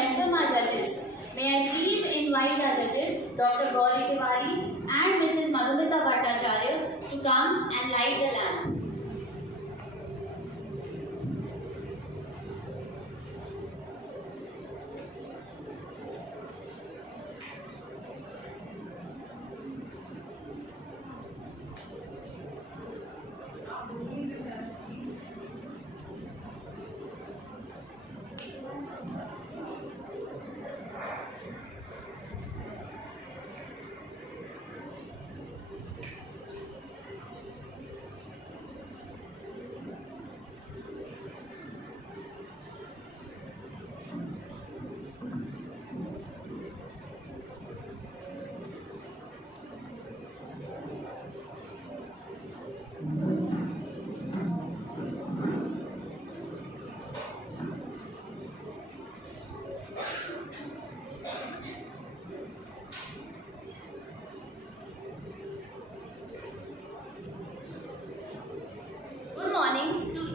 welcome our judges. May I please invite our judges, Dr. GWALIOR and Mrs. Madhumita Bhattacharya, to come and light the lamp.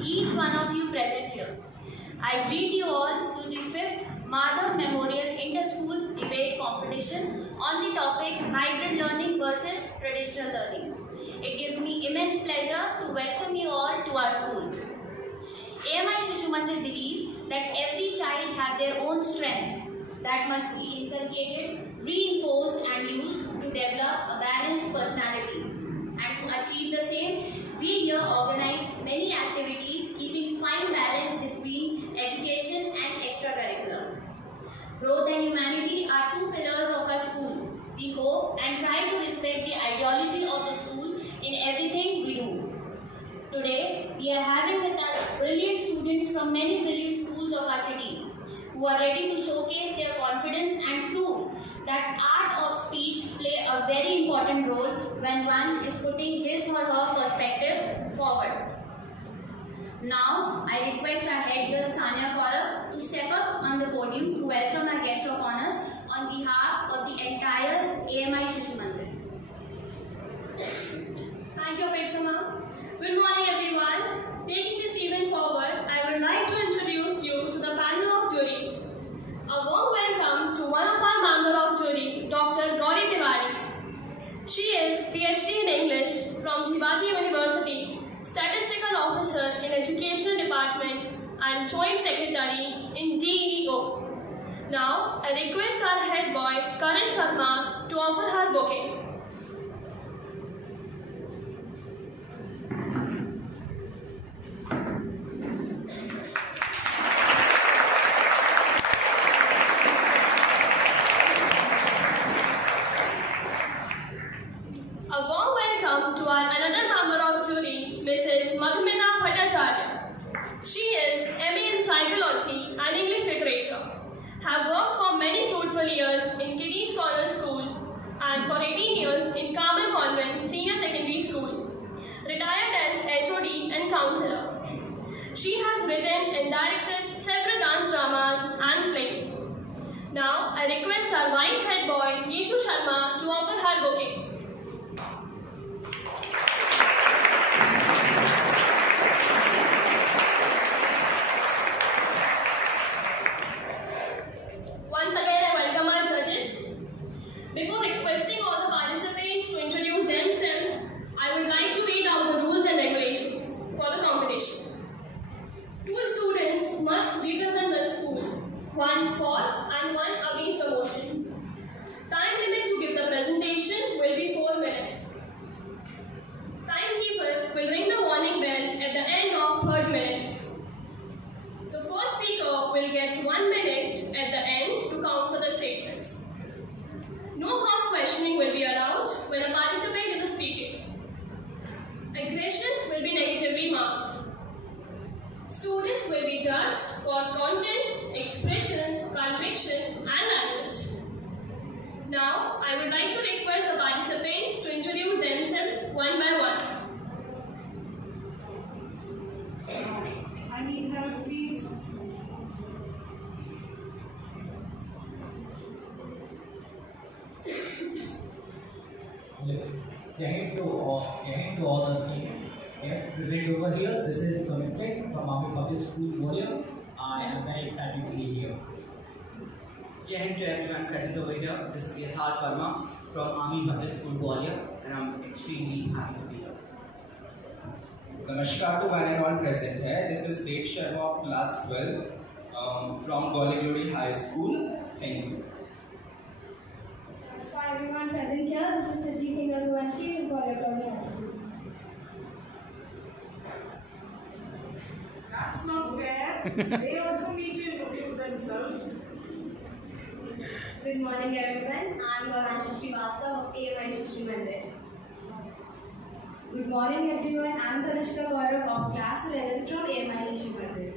Each one of you present here. I greet you all to the 5th Madhav Memorial Inter-School Debate Competition on the topic Hybrid Learning versus Traditional Learning. It gives me immense pleasure to welcome you all to our school. AMI SHISHUMANDIR believes that every child has their own strengths that must be inculcated, reinforced and used to develop a balanced personality. And to achieve the same, we here organize many activities keeping fine balance between education and extracurricular. Growth and humanity are two pillars of our school. We hope and try to respect the ideology of the school in everything we do. Today, we are having with us brilliant students from many brilliant schools of our city who are ready to showcase their confidence and prove that art of speech play a very important role when one is putting his or her perspectives forward. Now, I request our head girl Sanya Kaurav to step up on the podium to welcome our guest of honors on behalf of the entire AMI SHISHUMANDIR. Thank you, Petra. Good morning, everyone. Taking this event forward, I would like to introduce you to the panel of juries. A warm welcome to one of our members of jury, Dr. GWALIOR. She is PhD in English from Jivaji University, Statistical Officer in Educational Department and Joint Secretary in DEO. Now, I request our head boy, Karan Sharma, to offer her bouquet. Another member of jury, Mrs. Madhumita Bhattacharya. She is MA in Psychology and English Literature. Have worked for many fruitful years in Kiddie Scholar School and for 18 years in Carmel Convent Senior Secondary School. Retired as HOD and Counselor. She has written and directed several dance dramas and plays. Now, I request our Vice Head Boy, Yeshu Sharma, to offer her bouquet. Before requesting all the participants to introduce themselves, I would like to read out the rules and regulations for the competition. 2 students must represent the school, 1 for and 1 against the motion. Time limit to give the presentation will be 4 minutes. Timekeeper will ring the warning bell at the end of 3rd minute. The first speaker will get 1 minute at the end to count for the statements. No cross-questioning will be allowed when a participant is speaking. Aggression will be negatively marked. Students will be judged for content, expression, conviction, and language. Now, I would like to request the participants to introduce themselves one by one. I need help, please. Second to all the guests present over here. This is Sumit Singh from our public school, GWALIOR. I am very excited to be here. Jai Hind to everyone present over here. This is Yatharth Verma from Army Public School, GWALIOR, and I'm extremely happy to be here. Namaskar to one and all present here. This is Dev Sharma of class 12 from GWALIOR High School. Thank you. Namaskar everyone present here. This is Siddhi Singh Raghuvanshi from GWALIOR High School. That's not fair. They also need to introduce themselves. Good morning everyone. I am GWALIOR Srivastava of AMI SHISHUMANDIR. Good morning everyone. I am Tanushka Gaurav of class 11 from AMI SHISHUMANDIR.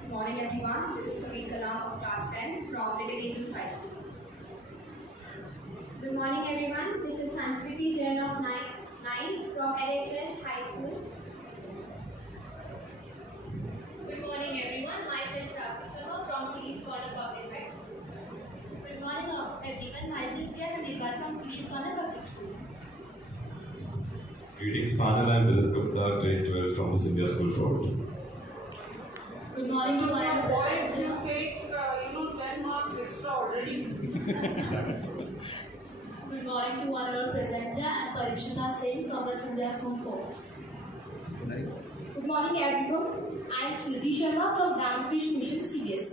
Good morning everyone. This is Kavit Kalam of class 10 from Delhi Regions High School. Good morning everyone. This is Sanskriti Jain of 9th from LHS High School. Good morning everyone. Myself Prakti Sharma from Kings Corner Public High School. Good morning everyone. Myself Priya from Kings Corner Public School. Greetings panel, I'm Vijay Gupta, grade 12 from the India School Fort. Good morning to my Boys, you take 10 marks extra already. Good morning to one and all present here. I am Parikshita Singh from the India School Fort. Good morning everyone. I am Smriti Sharma from Grandfish Mission CBS.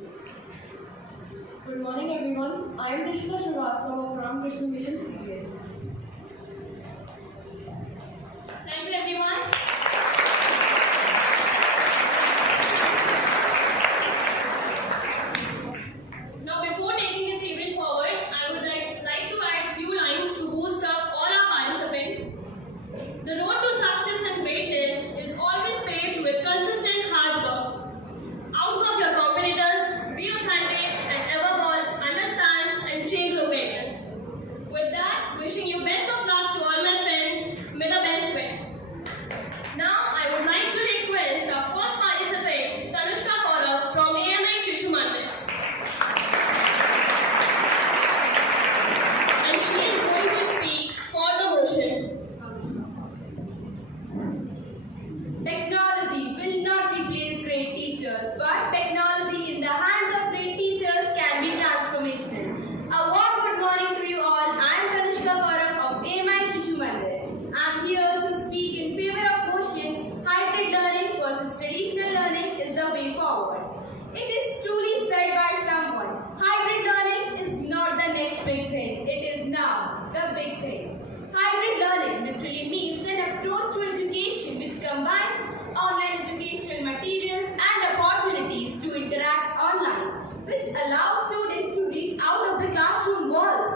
Good morning everyone. I am Dishita Srivastava of Grandfish Mission CBS. Thank you everyone. Now before taking this event forward, I would like to add few lines to boost up all our participants. The road to success and greatness is always paved with consistent hard work. Outwork your competitors, be authentic and ever bold, understand and chase your greatness. With that, wishing you best of luck to all my friends. May the best win. Now I would like to request our first participant, Tanushka Gaurav from AMI SHISHUMANDIR. And she is going to speak for the motion. Technology will not replace great teachers, but technology in the hands of great teachers can be transformational. A warm good morning to you all. I am Tanushka Gaurav of AMI SHISHUMANDIR. I am here to speak in favor of motion. Hybrid learning versus traditional learning is the way forward. It is truly said by someone, hybrid learning is not the next big thing. It is now the big thing. Hybrid learning literally means an approach to education which combines online educational materials and opportunities to interact online, which allows students to reach out of the classroom walls.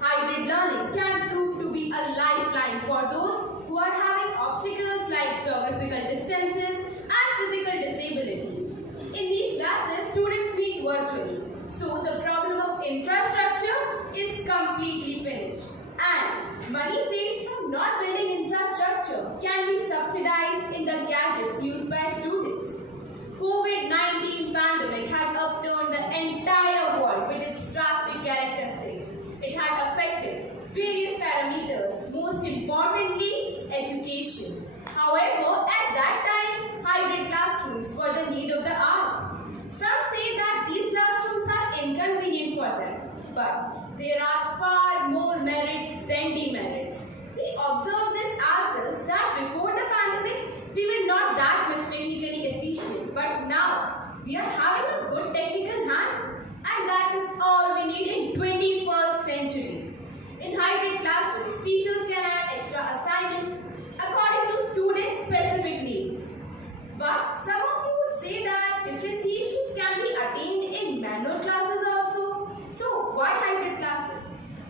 Hybrid learning can prove to be a lifeline for those who are having obstacles like geographical distances and physical disabilities. In these classes, students meet virtually, so the problem of infrastructure is completely finished. And money saved from not building infrastructure can be subsidized in the gadgets used by students. COVID-19 pandemic had upturned the entire world with its drastic characteristics. It had affected various parameters, most importantly, education. However, at that time, hybrid classrooms were the need of the hour. Some say that these classrooms are inconvenient for them, but there are far more merits than demerits. We observed this ourselves that before the pandemic, we were not that much technically efficient, but now we are having a good technical hand, and that is all we need in 21st century. In hybrid classes, teachers can add extra assignments according to students' specific needs. But some of you would say that differentiations can be attained in manual classes also. So why hybrid classes?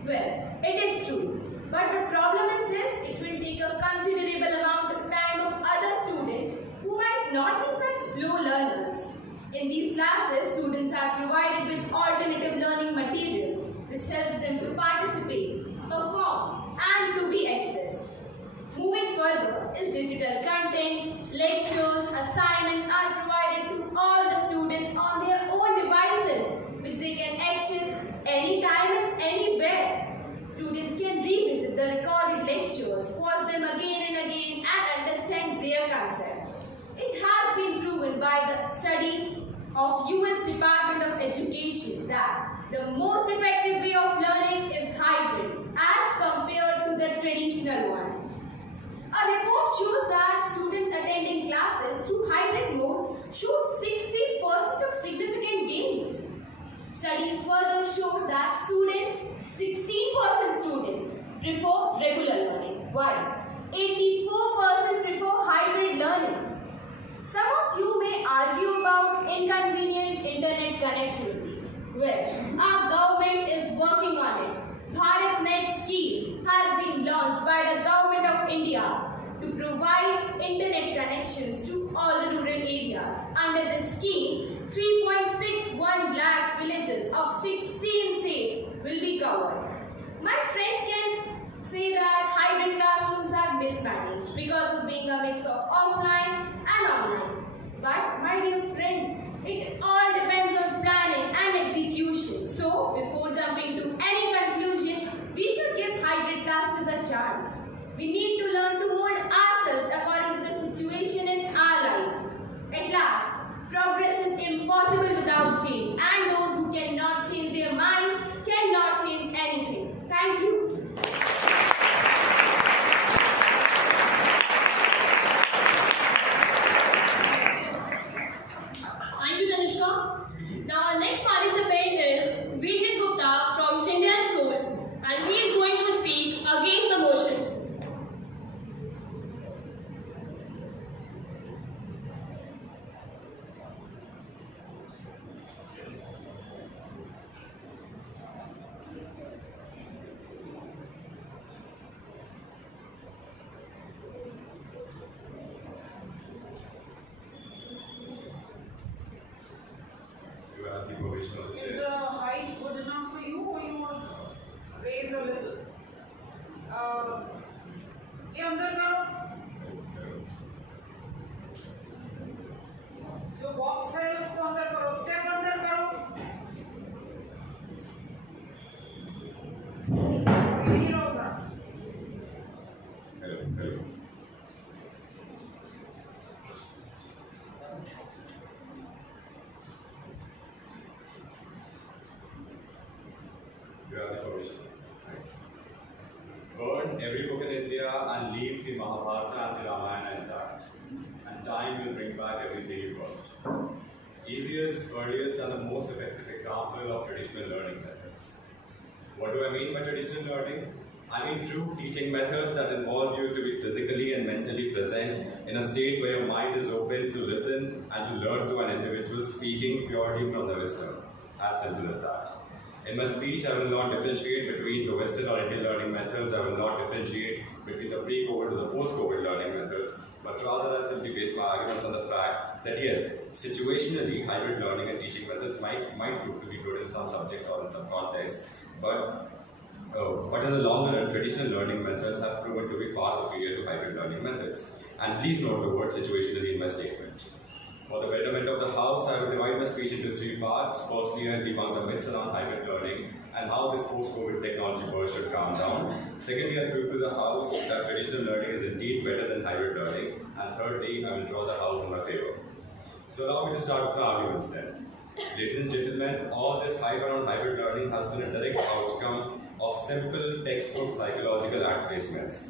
Well, it is true. But the problem is this, it will take a considerable amount of time of other students who might not be such slow learners. In these classes, students are provided with alternative learning materials which helps them to participate, perform and to be accessed. Moving further is digital content, lectures, assignments are provided to all the students on their own devices which they can access anytime and anywhere. Students can revisit the recorded lectures, watch them again and again and understand their concept. It has been proven by the study of US Department education that the most effective way of learning is hybrid as compared to the traditional one. A report shows that students attending classes through hybrid mode showed 60% of significant gains. Studies further showed that 16% students prefer regular learning, while 84% prefer hybrid learning. Some of you may argue about inconvenient internet connectivity. Well, our government is working on it. BharatNet scheme has been launched by the Government of India to provide internet connections to all the rural areas. Under this scheme, 3.61 lakh villages of 16 states will be covered. My friends can say that hybrid classrooms are mismanaged because of being a mix of offline and online. But my dear friends, it all depends on planning and execution. So, before jumping to any conclusion, we should give hybrid classes a chance. We need to learn to mold ourselves according to the situation in our lives. At last, progress is impossible without change, and those who cannot change their mind cannot change anything. Thank you. Thank you, Tanishka. Now our next participant is Vijay Gupta from Sindhya School, and he is going to speak against the motion. You have the permission of the Is chair. the height good enough for you, or you want to raise a little? ये अंदर करो. जो box है उसको अंदर करो. Step अंदर करो. नहीं होगा. Hello. You have the permission. Burn every book in India and leave the Mahabharata and the Ramayana intact. And time will bring back everything you got. Easiest, earliest, and the most effective example of traditional learning methods. What do I mean by traditional learning? I mean true teaching methods that involve you to be physically and mentally present in a state where your mind is open to listen and to learn to an individual speaking purely from the wisdom. As simple as that. In my speech, I will not differentiate between the Western or Indian learning methods. I will not differentiate between the pre-COVID or the post-COVID learning methods, but rather I'll simply base my arguments on the fact that yes, situationally, hybrid learning and teaching methods might prove to be good in some subjects or in some contexts, but in the long run, traditional learning methods have proven to be far superior to hybrid learning methods. And please note the word situationally in my statement. For the betterment of the house, I will divide my speech into 3 parts. Firstly, I'll debunk the myths around hybrid learning and how this post-COVID technology burst should calm down. Secondly, I'll prove to the house that traditional learning is indeed better than hybrid learning. And thirdly, I will draw the house in my favor. So allow me to start with the arguments then. Ladies and gentlemen, all this hype around hybrid learning has been a direct outcome of simple textbook psychological advertisements.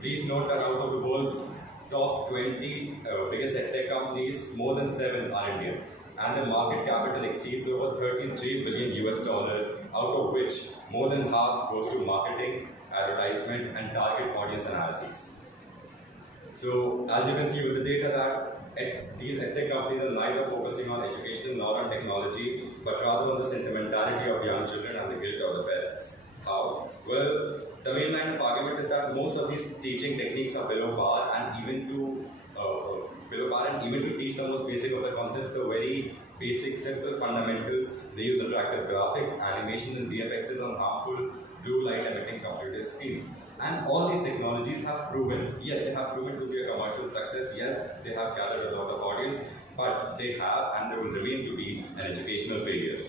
Please note that out of the world's top 20 biggest tech companies, more than 7 are Indian, and the market capital exceeds over $33 billion US, out of which more than half goes to marketing, advertisement, and target audience analysis. So, as you can see with the data that these tech companies are neither focusing on education nor on technology, but rather on the sentimentality of young children and the guilt of the parents. How? Well, the main line of argument is that most of these teaching techniques are below par, and even to teach the most basic of the concepts, the very basic simple fundamentals, they use interactive graphics, animation, and VFXs on harmful blue light emitting computer screens. And all these technologies have proven, yes, they have proven to be a commercial success, yes, they have gathered a lot of audience, but they have and they will remain to be an educational failure.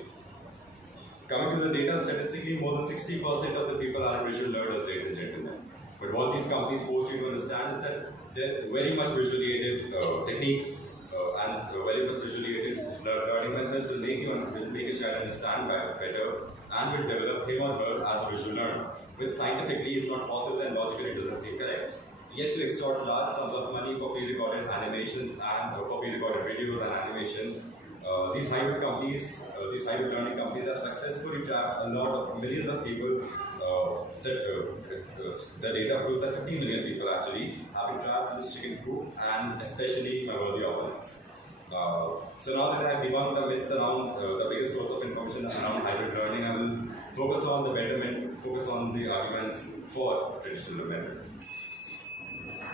Coming to the data, statistically, more than 60% of the people are visual learners, ladies and gentlemen. But what these companies force you to understand is that they're very much visually aided techniques and very much visually aided learning methods will will make a child understand better and will develop him or her as a visual learner, which scientifically is not possible and logically doesn't seem correct. Yet to extort large sums of money for pre-recorded animations and for pre-recorded videos and animations, these hybrid learning companies have successfully trapped a lot of millions of people. The data proves that 15 million people actually have been trapped in this chicken coop, and especially my worthy opponents. So now that I have debunked the myths around the biggest source of information around hybrid learning, I will focus on the arguments for traditional methods.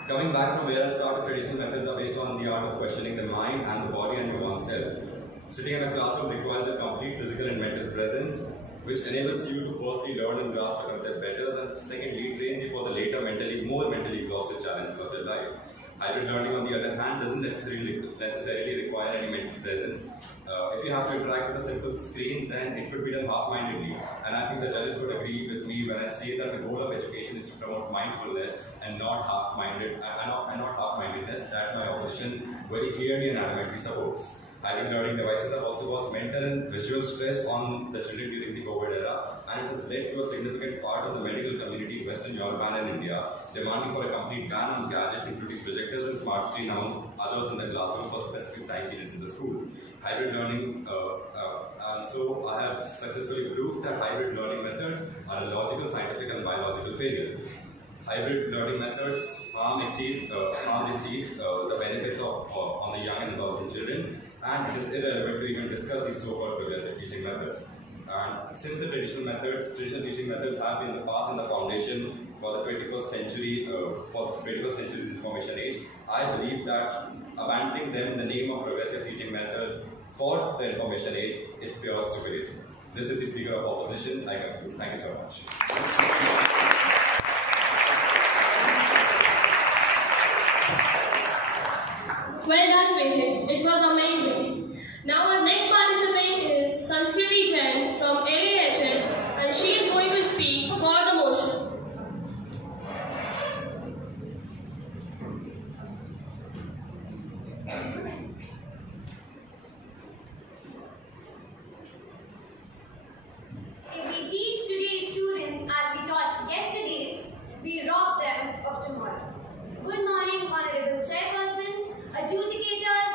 Coming back from where I started, traditional methods are based on the art of questioning the mind and the body and oneself. Sitting in a classroom requires a complete physical and mental presence, which enables you to firstly learn and grasp the concept better, and secondly trains you for the later more mentally exhausted challenges of your life. Hybrid learning, on the other hand, doesn't necessarily require any mental presence. If you have to interact with a simple screen, then it could be done half-mindedly. And I think the judges would agree with me when I say that the goal of education is to promote mindfulness and not half-mindedness that my opposition very clearly and adamantly supports. Hybrid learning devices have also caused mental and visual stress on the children during the COVID era, and it has led to a significant part of the medical community in Western Europe and in India demanding for a complete ban on gadgets, including projectors and smart screen, among others, in the classroom for specific time periods in the school. Hybrid learning, and so I have successfully proved that hybrid learning methods are a logical, scientific, and biological failure. Hybrid learning methods harm exceeds the benefits on the young and adolescent children, and it is irrelevant to even discuss these so-called progressive teaching methods. And since the traditional teaching methods have been the path and the foundation for the 21st century, for the 21st century's information age, I believe that abandoning them in the name of progressive teaching methods for the information age is pure stupidity. This is the Speaker of Opposition. I conclude. Thank you so much. Well done, Vihit. It was amazing. Now our next participant is Sanskriti Jain from LHS, and she is going to speak for the motion. If we teach today's students as we taught yesterday's, we rob them of tomorrow. Good morning, Honorable Chairperson, adjudicators,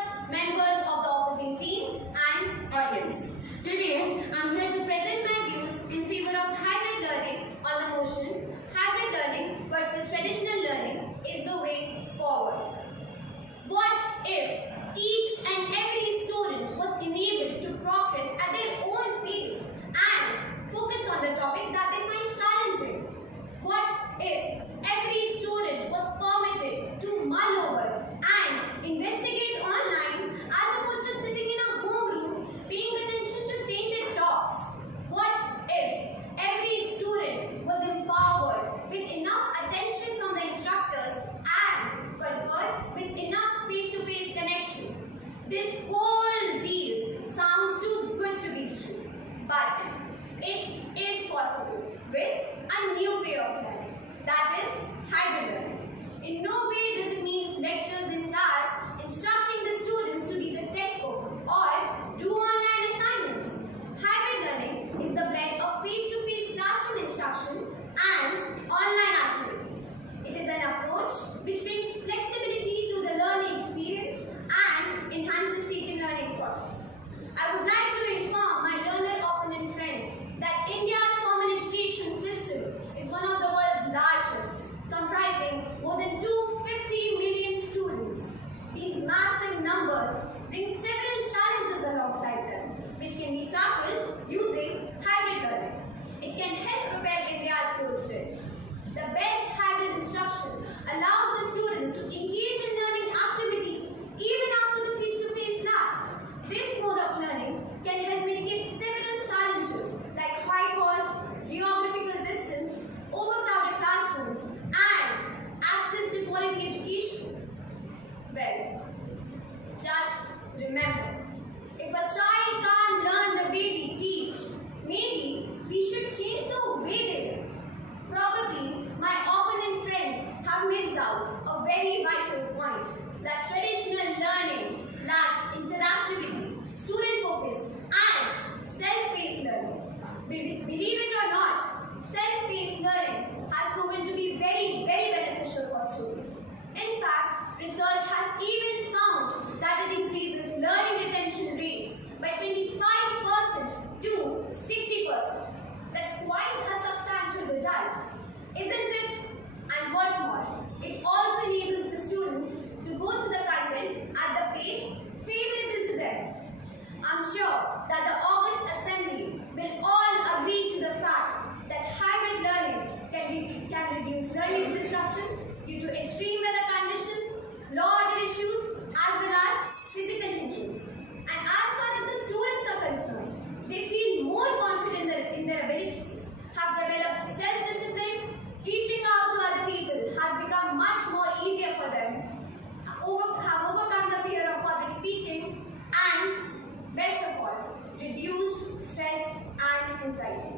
society.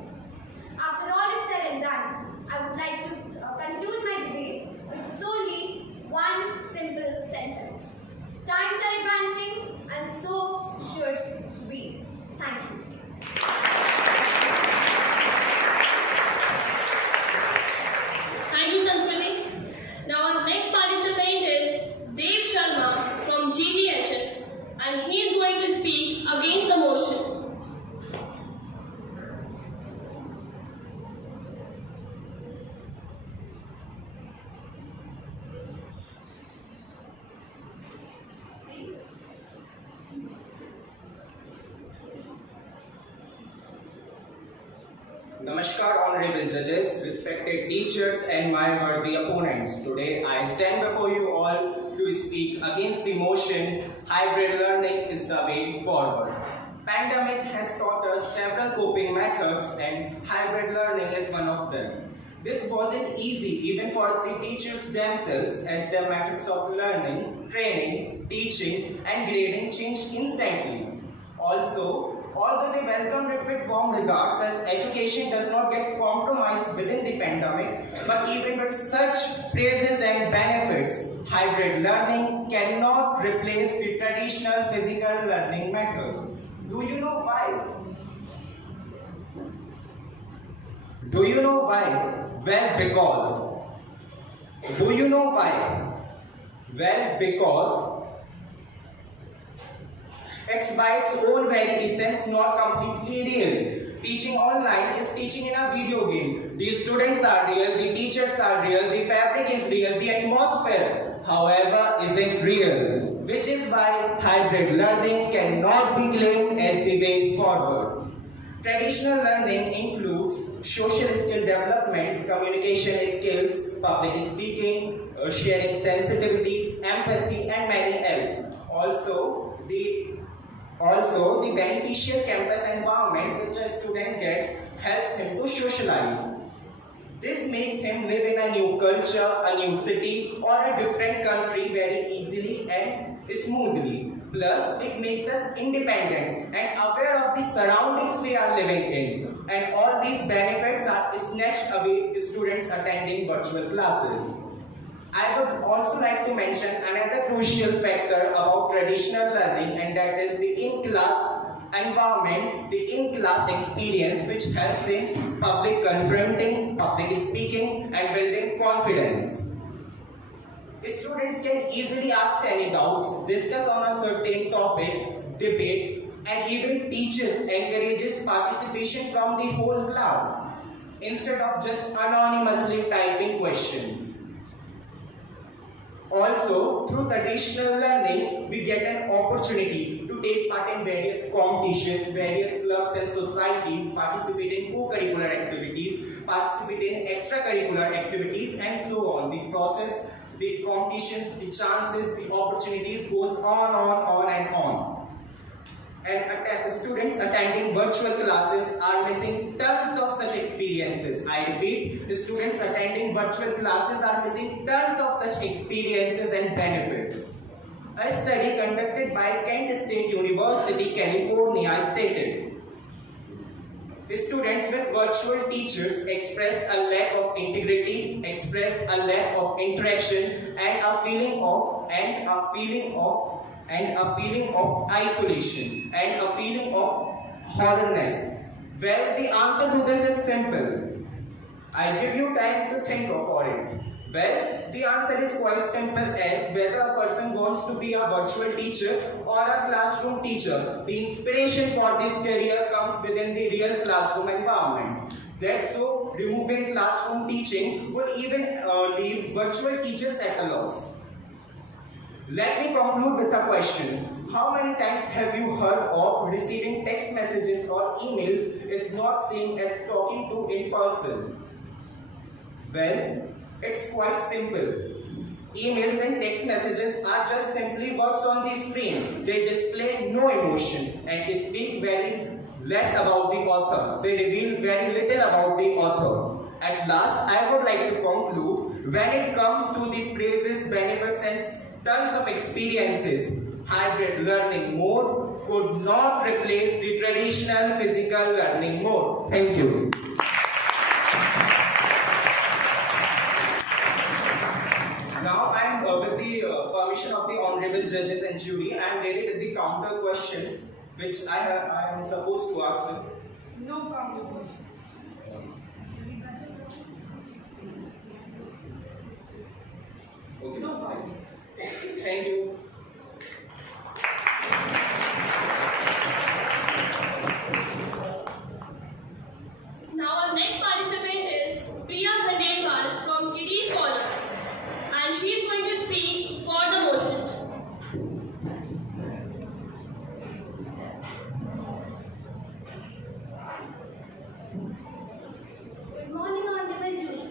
After all is said and done, I would like to conclude my debate with solely one simple sentence. Times are advancing and so should we. Thank you. Thank you, Sanskriti. Now our next participant is Dev Sharma from GGHS, and he is going to speak against the motion. Namaskar, honorable judges, respected teachers, and my worthy opponents. Today, I stand before you all to speak against the motion, hybrid learning is the way forward. Pandemic has taught us several coping methods, and hybrid learning is one of them. This wasn't easy even for the teachers themselves, as their methods of learning, training, teaching, and grading changed instantly. Also, although they welcomed it with warm regards, as education does not get compromised within the pandemic, but even with such praises and benefits, hybrid learning cannot replace the traditional physical learning method. Do you know why? Do you know why? Well, because. Do you know why? Well, because it's by its own very essence not completely real. Teaching online is teaching in a video game. The students are real, the teachers are real, the fabric is real, the atmosphere, however, isn't real. Which is why hybrid learning cannot be claimed as the way forward. Traditional learning includes social skill development, communication skills, public speaking, sharing sensitivities, empathy, and many else. Also, the beneficial campus environment which a student gets helps him to socialize. This makes him live in a new culture, a new city, or a different country very easily and smoothly. Plus, it makes us independent and aware of the surroundings we are living in. And all these benefits are snatched away students attending virtual classes. I would also like to mention another crucial factor about traditional learning, and that is the in-class environment, the in-class experience, which helps in public confronting, public speaking, and building confidence. Students can easily ask any doubts, discuss on a certain topic, debate, and even teachers encourages participation from the whole class instead of just anonymously typing questions. Also, through traditional learning, we get an opportunity to take part in various competitions, various clubs and societies, participate in co-curricular activities, participate in extracurricular activities, and so on. The process, the competitions, the chances, the opportunities goes on and on. And students attending virtual classes are missing tons of such experiences. I repeat, the students attending virtual classes are missing tons of such experiences and benefits. A study conducted by Kent State University, California stated, students with virtual teachers express a lack of integrity, express a lack of interaction, and a feeling of isolation, and a feeling of hollowness. Well, the answer to this is simple. I give you time to think for it. Well, the answer is quite simple, as whether a person wants to be a virtual teacher or a classroom teacher, the inspiration for this career comes within the real classroom environment. That's so removing classroom teaching would even leave virtual teachers at a loss. Let me conclude with a question. How many times have you heard of receiving text messages or emails is not same as talking to in person? Well, it's quite simple. Emails and text messages are just simply words on the screen. They display no emotions and speak very less about the author. They reveal very little about the author. At last, I would like to conclude, when it comes to the praises, benefits, and tons of experiences, hybrid learning mode could not replace the traditional physical learning mode. Thank you. Now I am with the permission of the honorable judges and jury, I am ready with the counter questions which I am supposed to ask with. No counter questions. Okay. No problem. Thank you. Now our next participant is Priya Khandelwal from Girish Corner, and she is going to speak for the motion. Good morning, honorable jury,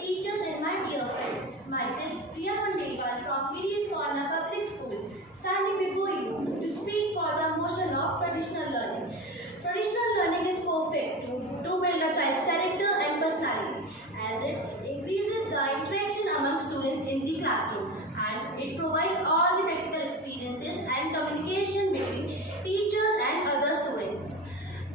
teachers and my dear friends. Myself, Priya Khandelwal from Girish Corner Public School, standing before you to speak for the motion of traditional learning. Traditional learning is perfect to build a child's character and personality, as it increases the interaction among students in the classroom, and it provides all the practical experiences and communication between teachers and other students.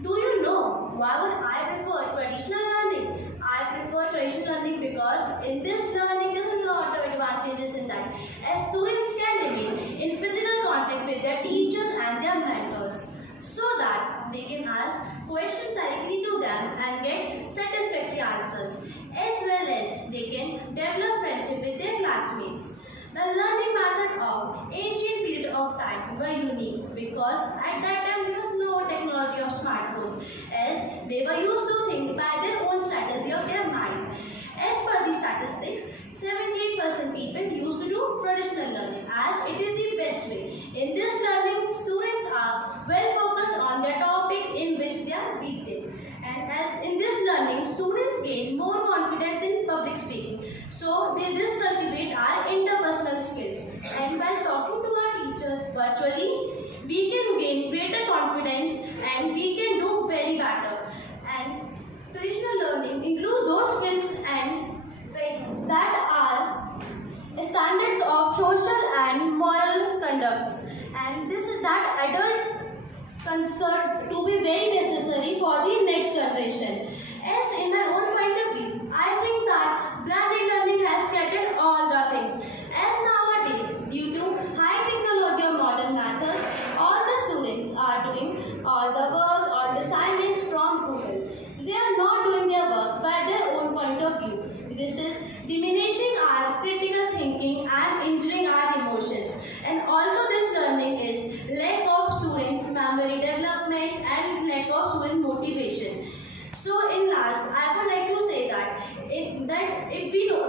Do you know why would I prefer traditional learning? I prefer traditional learning because in this learning there is a lot of advantages in that, as students can remain in physical contact with their teachers and their mentors, so that they can ask questions directly to them and get satisfactory answers, as well as they can develop friendship with their classmates. The learning method of ancient period of time were unique because at that time there was no technology of smartphones, as they were used to think by their own strategy of their mind. As per the statistics, 78% people used to do traditional learning as it is the best way. In this learning, students are well focused on their topics in which they are weak in. And as in this learning, students gain more confidence in public speaking. So this cultivate our interpersonal skills. And while talking to our teachers virtually, we can gain greater confidence and we can do very better. And traditional learning includes those skills and traits that are standards of social and moral conducts. And this is that adult concern to be very necessary for the next generation. As in my own point of view, I think that blended learning has scattered all the things. As nowadays, due to high technology or modern methods, all the students are doing all the work or the assignments from Google. They are not doing their work by their own point of view. This is diminishing our critical thinking and injuring our emotions. And also this learning is lack of students' memory development and lack of student motivation. So in last, I would like to say that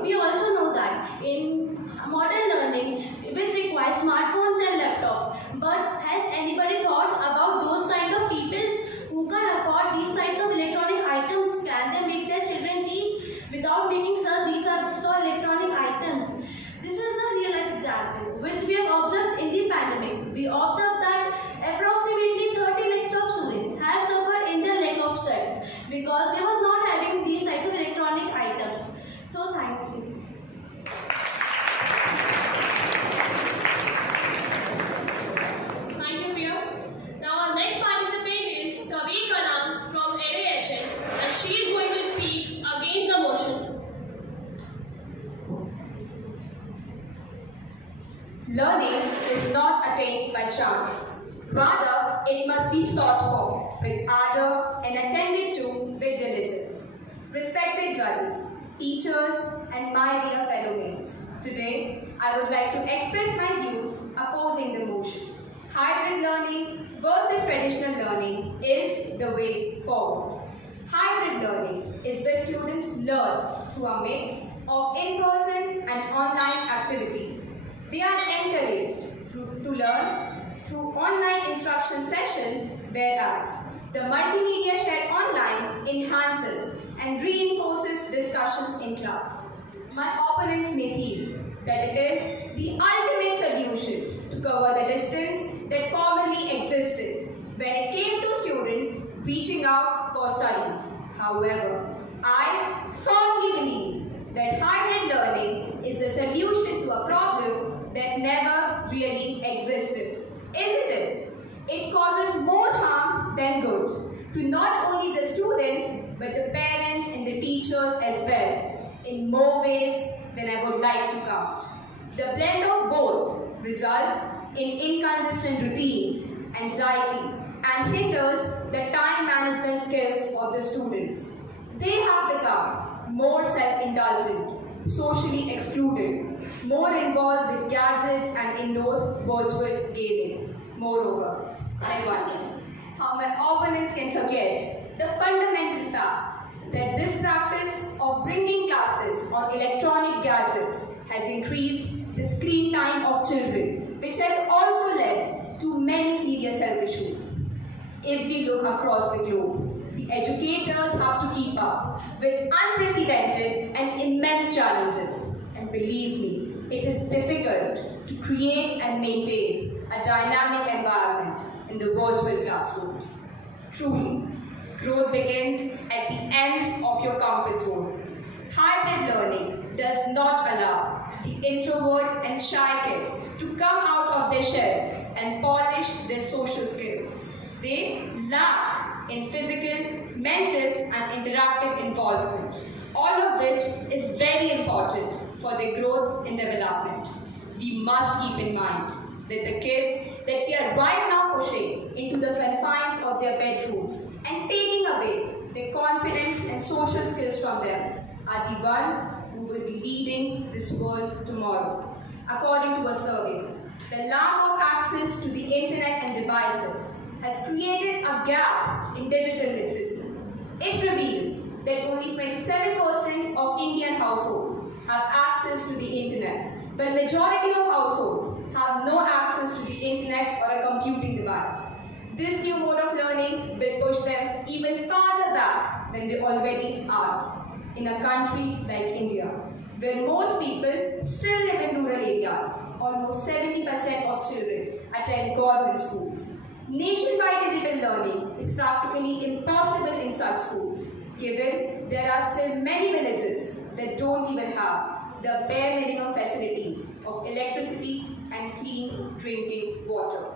we also know that in modern learning which requires smartphones and laptops. But has anybody thought about those kind of peoples who can afford these types of electronic items? Can they make their children teach without making sure these are so electronic items? This is a real life example which we have observed in the pandemic. We observed that approximately 30 lakhs of students have suffered in their lack of studies because they was not having these types of electronic items. So thank you. Thank you, Priya. Now our next participant is Kavi Kalam from LAHS, and she is going to speak against the motion. Learning is not attained by chance. Rather, it must be sought for with ardor and attended to with diligence. Respected judges, teachers, and my dear fellow mates, today I would like to express my views opposing the motion. Hybrid learning versus traditional learning is the way forward. Hybrid learning is where students learn through a mix of in-person and online activities. They are encouraged to learn through online instruction sessions, whereas the multimedia shared online enhances and reinforces discussions in class. My opponents may feel that it is the ultimate solution to cover the distance that formerly existed when it came to students reaching out for studies. However, I firmly believe that hybrid learning is the solution to a problem that never really existed. Isn't it? It causes to not only the students but the parents and the teachers as well, in more ways than I would like to count. The blend of both results in inconsistent routines, anxiety, and hinders the time management skills of the students. They have become more self-indulgent, socially excluded, more involved with gadgets and indoor virtual gaming. Moreover, I wonder how my opponents can forget the fundamental fact that this practice of bringing classes on electronic gadgets has increased the screen time of children, which has also led to many serious health issues. If we look across the globe, the educators have to keep up with unprecedented and immense challenges. And believe me, it is difficult to create and maintain a dynamic environment in the virtual classrooms. Truly, growth begins at the end of your comfort zone. Hybrid learning does not allow the introvert and shy kids to come out of their shells and polish their social skills. They lack in physical, mental, and interactive involvement, all of which is very important for their growth and development. We must keep in mind that the kids that we are right now pushing into the confines of their bedrooms and taking away their confidence and social skills from them are the ones who will be leading this world tomorrow. According to a survey, the lack of access to the internet and devices has created a gap in digital literacy. It reveals that only 27% of Indian households have access to the internet, but majority of households have no access to the internet or a computing device. This new mode of learning will push them even farther back than they already are. In a country like India, where most people still live in rural areas, almost 70% of children attend government schools. Nationwide digital learning is practically impossible in such schools, given there are still many villages that don't even have the bare minimum facilities of electricity and clean drinking water.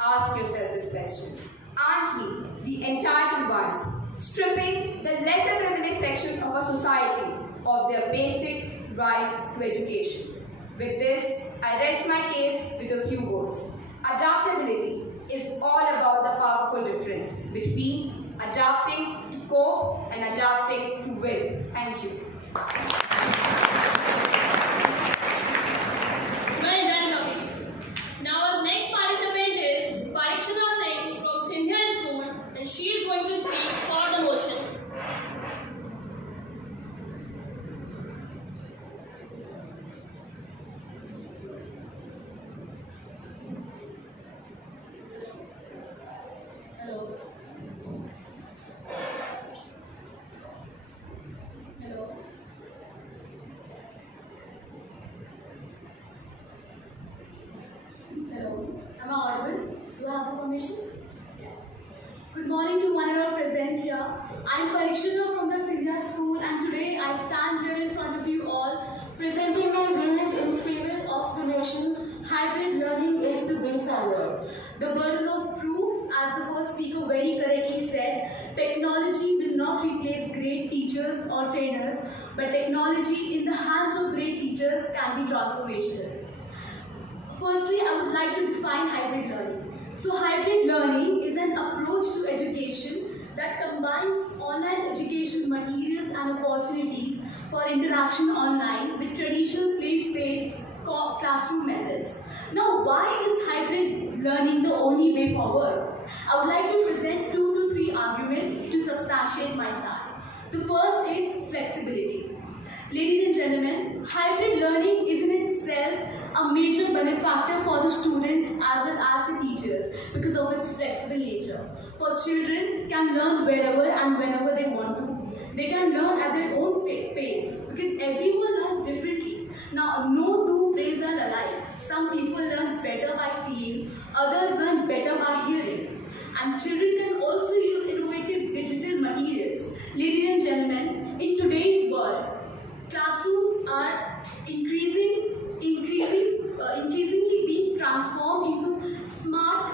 Ask yourself this question: aren't we, the entitled ones, stripping the lesser privileged sections of our society of their basic right to education? With this, I rest my case with a few words. Adaptability is all about the powerful difference between adapting to cope and adapting to win. Thank you. Well done, Kavi. Now, our next participant is Parikshita Singh from Sindhya School, and she is going to speak for the motion. Hello. Hello. Hello. Am I audible? Do I have the permission? Yeah. Good morning to one and all present here. I am Parikshita from the Sindhya School, and today I stand here in front of you all presenting my views in favor of the motion hybrid learning is the way forward. The burden of proof, as the first speaker very correctly said, technology will not replace great teachers or trainers, but technology in the hands of great teachers can be transformational. Firstly, I would like to define hybrid learning. So hybrid learning is an approach to education that combines online education materials and opportunities for interaction online with traditional place-based classroom methods. Now, why is hybrid learning the only way forward? I would like to present 2 to 3 arguments to substantiate my stand. The first is flexibility. Ladies and gentlemen, hybrid learning is in itself a major benefactor for the students as well as the teachers because of its flexible nature. For children can learn wherever and whenever they want to. They can learn at their own pace because everyone learns differently. Now, no two brains are alike. Some people learn better by seeing, others learn better by hearing. And children can also use innovative digital materials. Ladies and gentlemen, in today's world, classrooms are increasingly being transformed into smart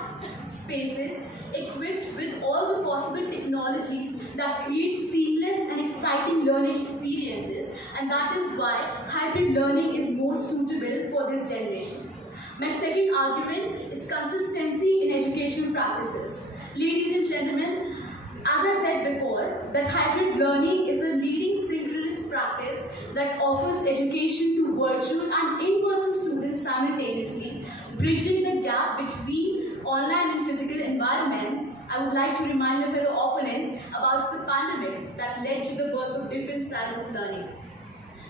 spaces equipped with all the possible technology technologies that create seamless and exciting learning experiences, and that is why hybrid learning is more suitable for this generation. My second argument is consistency in educational practices. Ladies and gentlemen, as I said before, that hybrid learning is a leading synchronous practice that offers education to virtual and in-person students simultaneously, bridging the gap between online and physical environments. I would like to remind my fellow opponents about the pandemic that led to the birth of different styles of learning.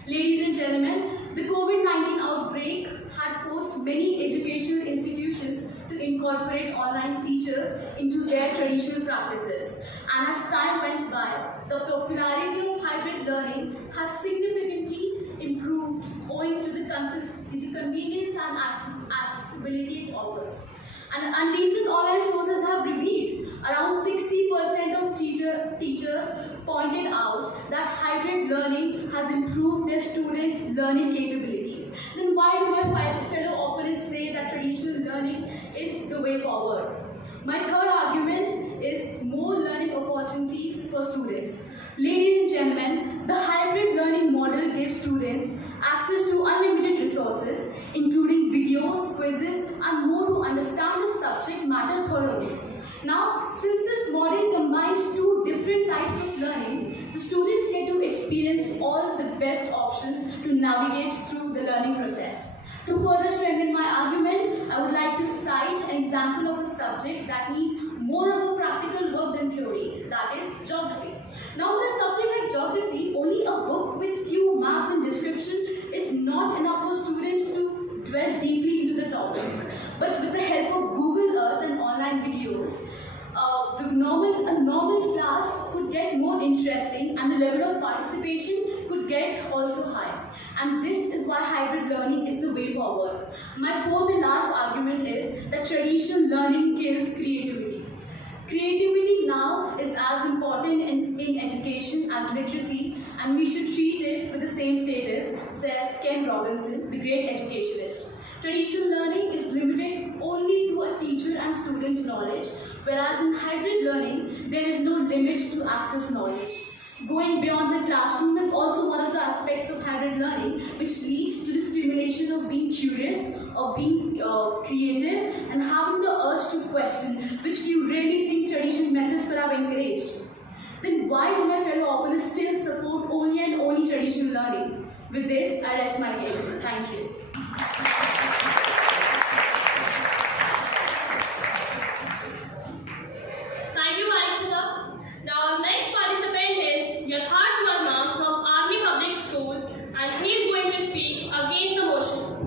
Ladies and gentlemen, the COVID-19 outbreak had forced many educational institutions to incorporate online features into their traditional practices. And as time went by, the popularity of hybrid learning has significantly improved owing to the convenience and accessibility it offers. And recent online sources have revealed around 60% of teachers pointed out that hybrid learning has improved their students' learning capabilities. Then why do my fellow opponents say that traditional learning is the way forward? My third argument is more learning opportunities for students. Ladies and gentlemen, the hybrid learning model gives students access to unlimited resources, including videos, quizzes, and more to understand the subject matter thoroughly. Now, since this model combines two different types of learning, the students get to experience all the best options to navigate through the learning process. To further strengthen my argument, I would like to cite an example of a subject that needs more of a practical work than theory, that is geography. Now, with a subject like geography, only a book with few maps and description is not enough for students to dwell deeply into the topic. But with the help of Google Earth and online videos, a normal class could get more interesting and the level of participation could get also high. And this is why hybrid learning is the way forward. My fourth and last argument is that traditional learning kills creativity. Creativity now is as important in education as literacy, and we should treat it with the same status, says Ken Robinson, the great educationist. Traditional learning is limited only to a teacher and student's knowledge, whereas in hybrid learning, there is no limit to access knowledge. Going beyond the classroom is also one of the aspects of hybrid learning, which leads to the stimulation of being curious, of being creative, and having the urge to question, which you really think traditional methods could have encouraged. Then why do my fellow opponents still support only and only traditional learning? With this, I rest my case. Thank you. Thank you, Aishita. Now, our next participant is Yatharth Verma from Army Public School, and he is going to speak against the motion.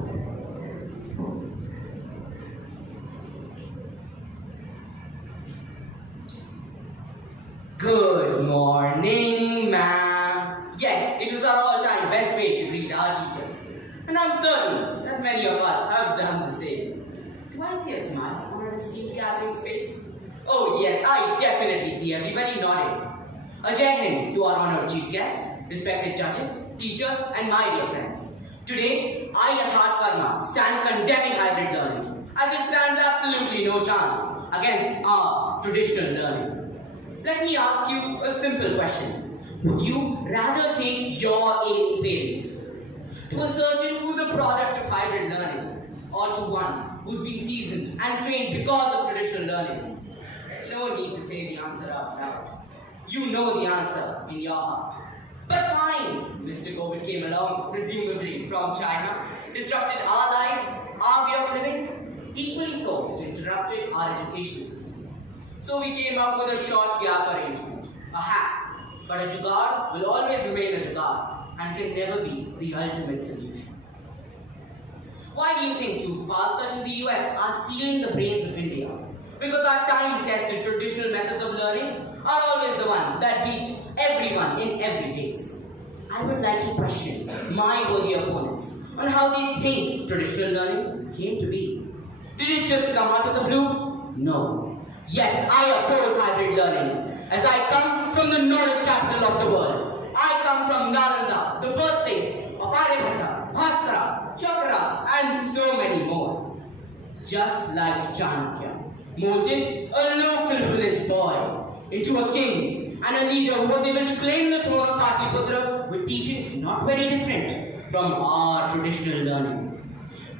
Good morning, ma'am. Yes, it is our all-time best way to greet our teachers. And I'm certain that many of us have done the same. Do I see a smile on our esteemed gathering's face? Oh yes, I definitely see everybody nodding. A Jai Hind to our honored chief guest, respected judges, teachers, and my dear friends. Today, I, Yatharth Verma, stand condemning hybrid learning, as it stands absolutely no chance against our traditional learning. Let me ask you a simple question. Would you rather take your ailing parents to a surgeon who's a product of hybrid learning, or to one who's been seasoned and trained because of traditional learning? No need to say the answer out loud. You know the answer in your heart. But fine, Mr. COVID came along, presumably from China, disrupted our lives, our way of living. Equally so, it interrupted our education system. So we came up with a short gap arrangement, a hack. But a jugaad will always remain a jugaad and can never be the ultimate solution. Why do you think superpowers such as the US are stealing the brains of India? Because our time-tested traditional methods of learning are always the one that beat everyone in every case. I would like to question my worthy opponents on how they think traditional learning came to be. Did it just come out of the blue? No. Yes, I oppose hybrid learning, as I come from the knowledge capital of the world. I come from Nalanda, the birthplace of Aryabhatta, Bhaskara, Chakra, and so many more. Just like Chanakya molded a local village boy into a king and a leader who was able to claim the throne of Patliputra with teachings not very different from our traditional learning.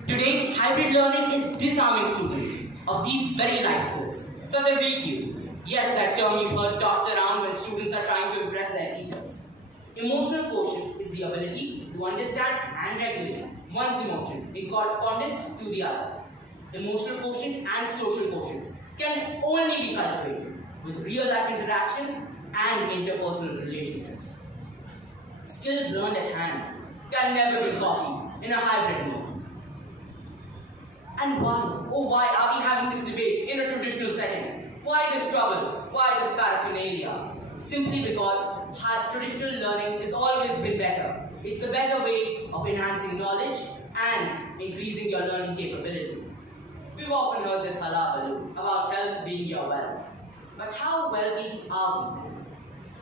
Today, hybrid learning is disarming students of these very life skills, such as EQ. Yes, that term you've heard tossed around when students are trying to impress their teachers. Emotional quotient is the ability to understand and regulate one's emotion in correspondence to the other. Emotional quotient and social quotient can only be cultivated with real-life interaction and interpersonal relationships. Skills learned at hand can never be copied in a hybrid mode. And why? Oh, why are we having this debate in a traditional setting? Why this trouble? Why this paraphernalia? Simply because traditional learning has always been better. It's the better way of enhancing knowledge and increasing your learning capability. We've often heard this hullabaloo about health being your wealth. But how wealthy are we?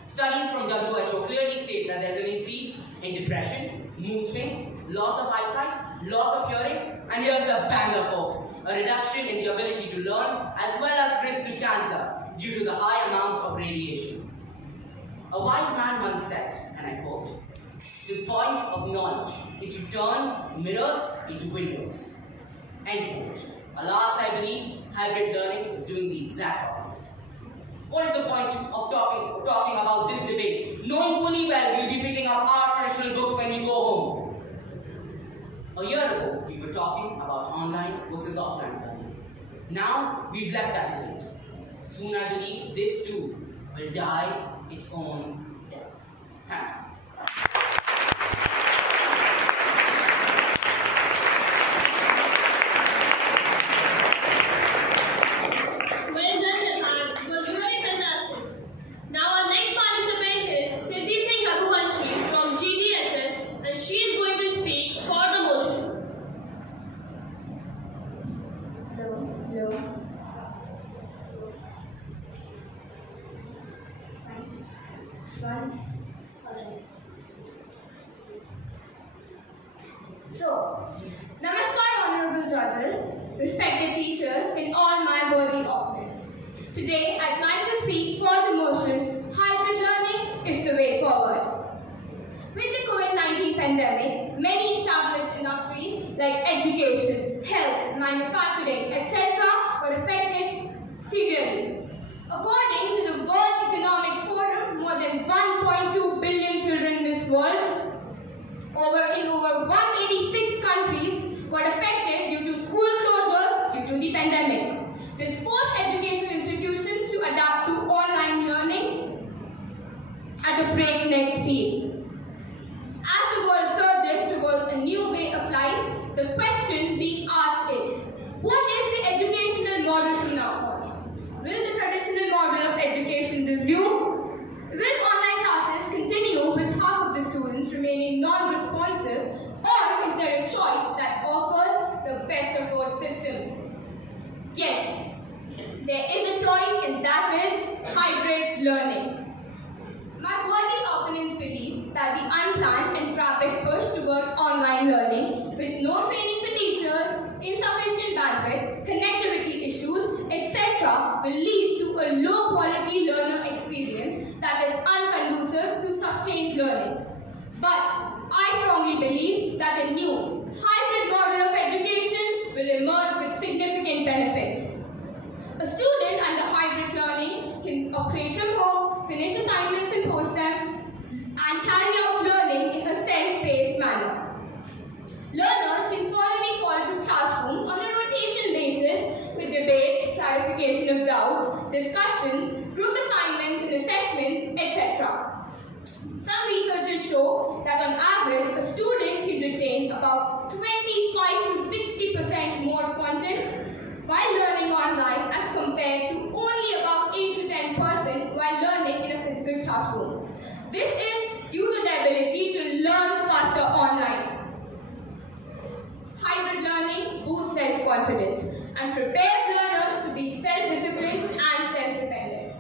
Studies from WHO clearly state that there's an increase in depression, mood swings, loss of eyesight, loss of hearing, and here's the banger, folks, a reduction in the ability to learn as well as risk to cancer due to the high amounts of radiation. A wise man once said, and I quote, "The point of knowledge is to turn mirrors into windows." End quote. Alas, I believe hybrid learning is doing the exact opposite. What is the point of talking about this debate, knowing fully well we'll be picking up our traditional books when we go home? A year ago, we were talking about online versus offline learning. Now, we've left that debate. Soon, I believe this too will die its own death. Thank you. So, Namaskar, honorable judges, respected teachers, and all my worthy opponents. Today, I'd like to speak for the motion, hybrid learning is the way forward. With the COVID-19 pandemic, many established industries like education, health, manufacturing, etc. were affected severely. According to the World Economic Forum, more than 1.2 billion children in this world in over 186 countries got affected due to school closures due to the pandemic. This forced educational institutions to adapt to online learning at a breakneck speed. As the world surges towards a new way of life, the question being asked is, what is the educational model from now on? Will the traditional model of education resume? Will online classes continue with half of the students remaining non-responsive, or is there a choice that offers the best of both systems? Yes, there is a choice, and that is hybrid learning. My worthy opponents believe that the unplanned and rapid push towards online learning, with no training for teachers, insufficient bandwidth, connectivity issues, etc., will lead to a low-quality learner experience that is unconducive to sustained learning. But I strongly believe that a new, hybrid model of education will emerge with significant benefits. A student under hybrid learning can operate from home, finish assignments and post them, and carry out learning in a self-paced manner. Learners can be called to classrooms on a rotation basis with debates, clarification of doubts, discussions, group assignments and assessments, etc. Some researchers show that on average, a student can retain about 25 to 60% more content while learning online as compared to only about 8 to 10% while learning in a physical classroom. This is due to the ability to learn faster online. Hybrid learning boosts self-confidence and prepares learners to be self-disciplined and self-dependent.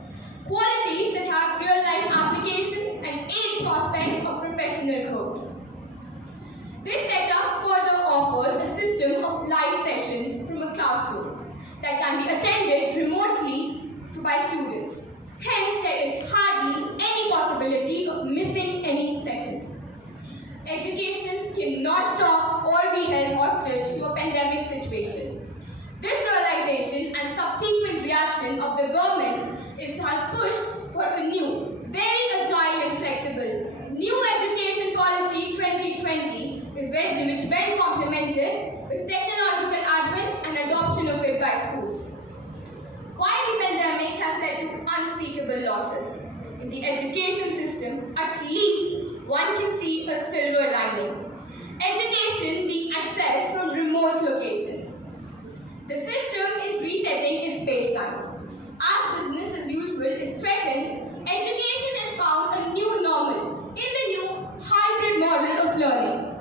Qualities that have real-life applications and aid prospects of professional growth. This setup further offers a system of live sessions from a classroom that can be attended remotely by students. Hence, not stop or be held hostage to a pandemic situation. This realization and subsequent reaction of the government has pushed for a new, very agile and flexible, new education policy 2020, which when complemented with technological advent and adoption of it by schools. While the pandemic has led to unspeakable losses in the education system, at least one can see a silver lining. Education being accessed from remote locations. The system is resetting its baseline. As business as usual is threatened, education has found a new normal in the new hybrid model of learning.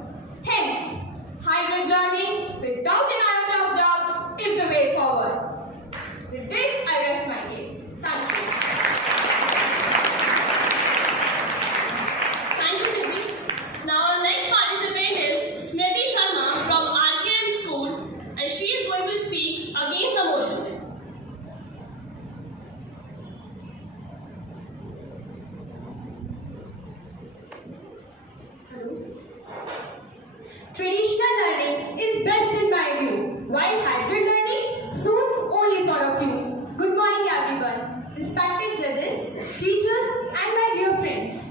Hence, hybrid learning, without an iota of doubt, is the way forward. With this, I rest my case. Thank you. Thank you, Siddhi. Now our next participant is Smriti Sharma from RKM School, and she is going to speak against the motion. Traditional learning is best in my view, while hybrid learning suits only for a few. Good morning everyone, respected judges, teachers and my dear friends.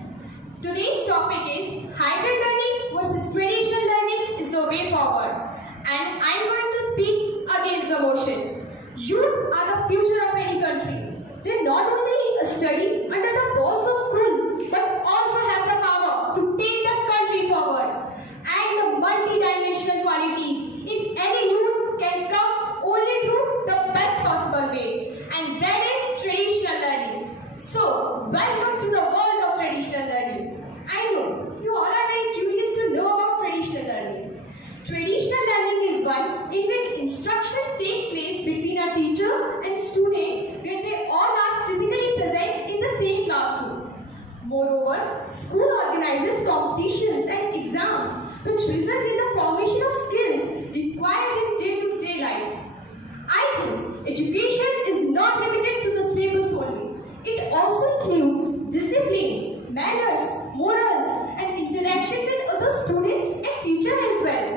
Today's topic is hybrid learning versus traditional learning is the way forward, and I am going to speak against the motion. Youth are the future of any country. They not only study under the walls of school but also have the power to take the country forward. And the multi-dimensional qualities in any youth can come only through the best possible way, and that is traditional learning. So, welcome to the world of traditional learning. I know you all are very curious to know about traditional learning. Traditional learning is one in which instruction takes place between a teacher and student, where they all are physically present in the same classroom. Moreover, school organizes competitions and exams which result in the formation of skills required in day-to-day life. I think education is not limited to the syllabus only. It also includes discipline, manners, morals, and interaction with other students and teachers as well.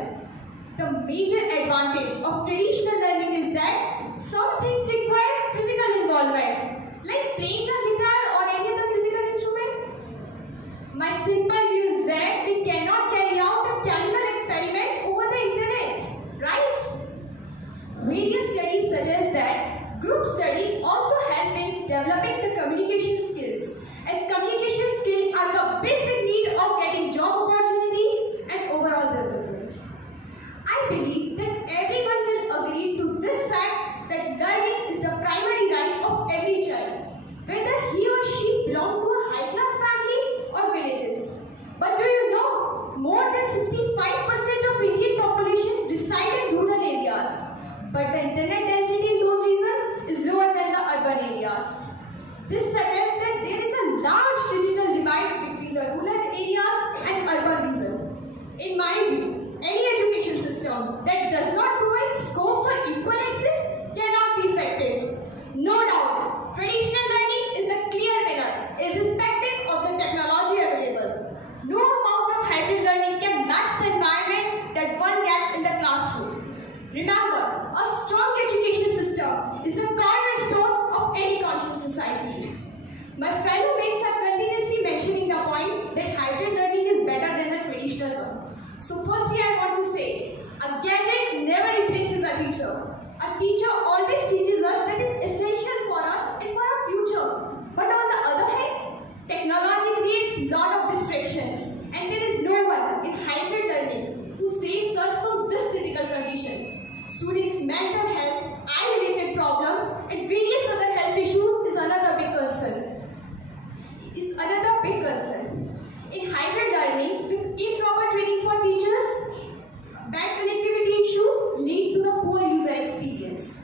The major advantage of traditional learning is that some things require physical involvement, like playing the guitar or any other musical instrument. My simple view is that we cannot carry out a chemical experiment over the internet, right? Various studies suggest that group study also help in developing the communication skills, as communication skills are the basic need of getting job opportunities and overall development. I believe that everyone will agree to this fact that learning is the primary right of every child, whether he or she belong to a high-class family or villages. But do you know, more than 65% of Indian population reside in rural areas, but the internet density in those regions is lower than the urban areas. This suggests that there is a large digital divide between the rural areas and urban regions. In my view, any education system that does not provide scope for equal access cannot be effective. No doubt, traditional learning is the clear winner, irrespective of the technology available. No amount of hybrid learning can match the environment that one gets in the classroom. Remember, a strong education system is the cornerstone of any conscious society. My fellow mates are continuously mentioning the point that hybrid learning is better than the traditional one. So firstly, I want to say, a gadget never replaces a teacher. A teacher always teaches us that is essential for us and for our future. But on the other hand, technology creates a lot of distractions, and there is no one in hybrid learning who saves us from this critical condition. Students' mental health, eye-related problems, and various other health issues is another big concern. In hybrid learning, with improper training for teachers, bad connectivity issues lead to the poor user experience.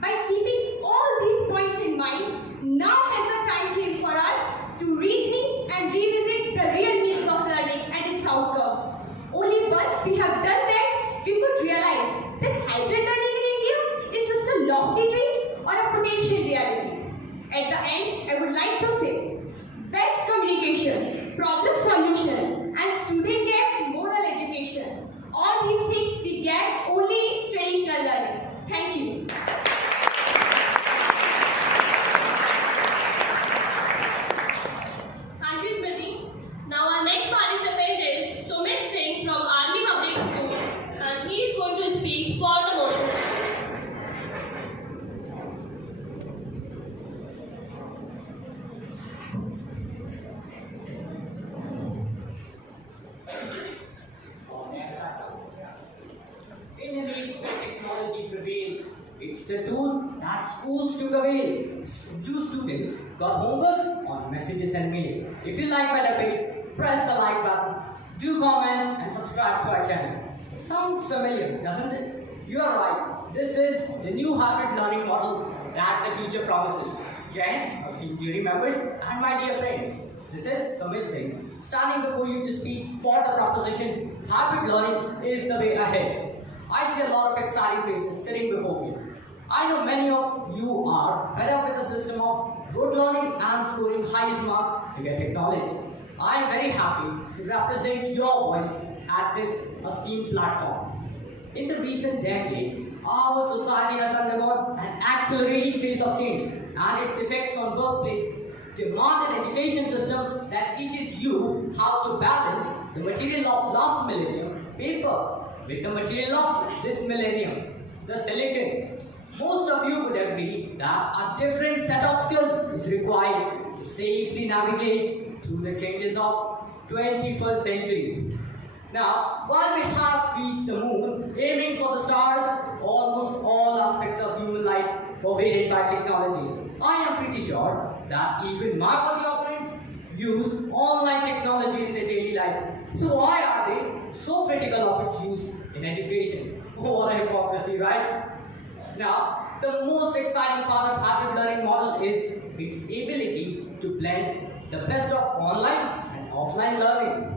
By keeping all these points in mind, now has the time came for us to rethink and revisit the real meaning of learning and its outcomes. Only once we have done that, we could realize that hybrid learning in India is just a lofty dream or a potential reality. At the end, I would like to say, best communication, problem solution, and student get moral education. away. You students got homeworks on messages and mail. If you like my debate, press the like button. Do comment and subscribe to our channel. Sounds familiar, doesn't it? You are right. This is the new hybrid learning model that the future promises. Jen, esteemed jury members, and my dear friends, this is Sumit Singh, standing before you to speak for the proposition hybrid learning is the way ahead. I see a lot of exciting faces sitting before me. I know many of you are fed up with the system of rote learning and scoring highest marks to get acknowledged. I am very happy to represent your voice at this esteemed platform. In the recent decade, our society has undergone an accelerating phase of change, and its effects on workplace demand an education system that teaches you how to balance the material of last millennium paper with the material of this millennium, the silicon. Most of you would agree that a different set of skills is required to safely navigate through the changes of 21st century. Now, while we have reached the moon, aiming for the stars, almost all aspects of human life pervaded by technology, I am pretty sure that even my body of friends use online technology in their daily life. So why are they so critical of its use in education? Oh, what a hypocrisy, right? Now, the most exciting part of hybrid learning model is its ability to blend the best of online and offline learning.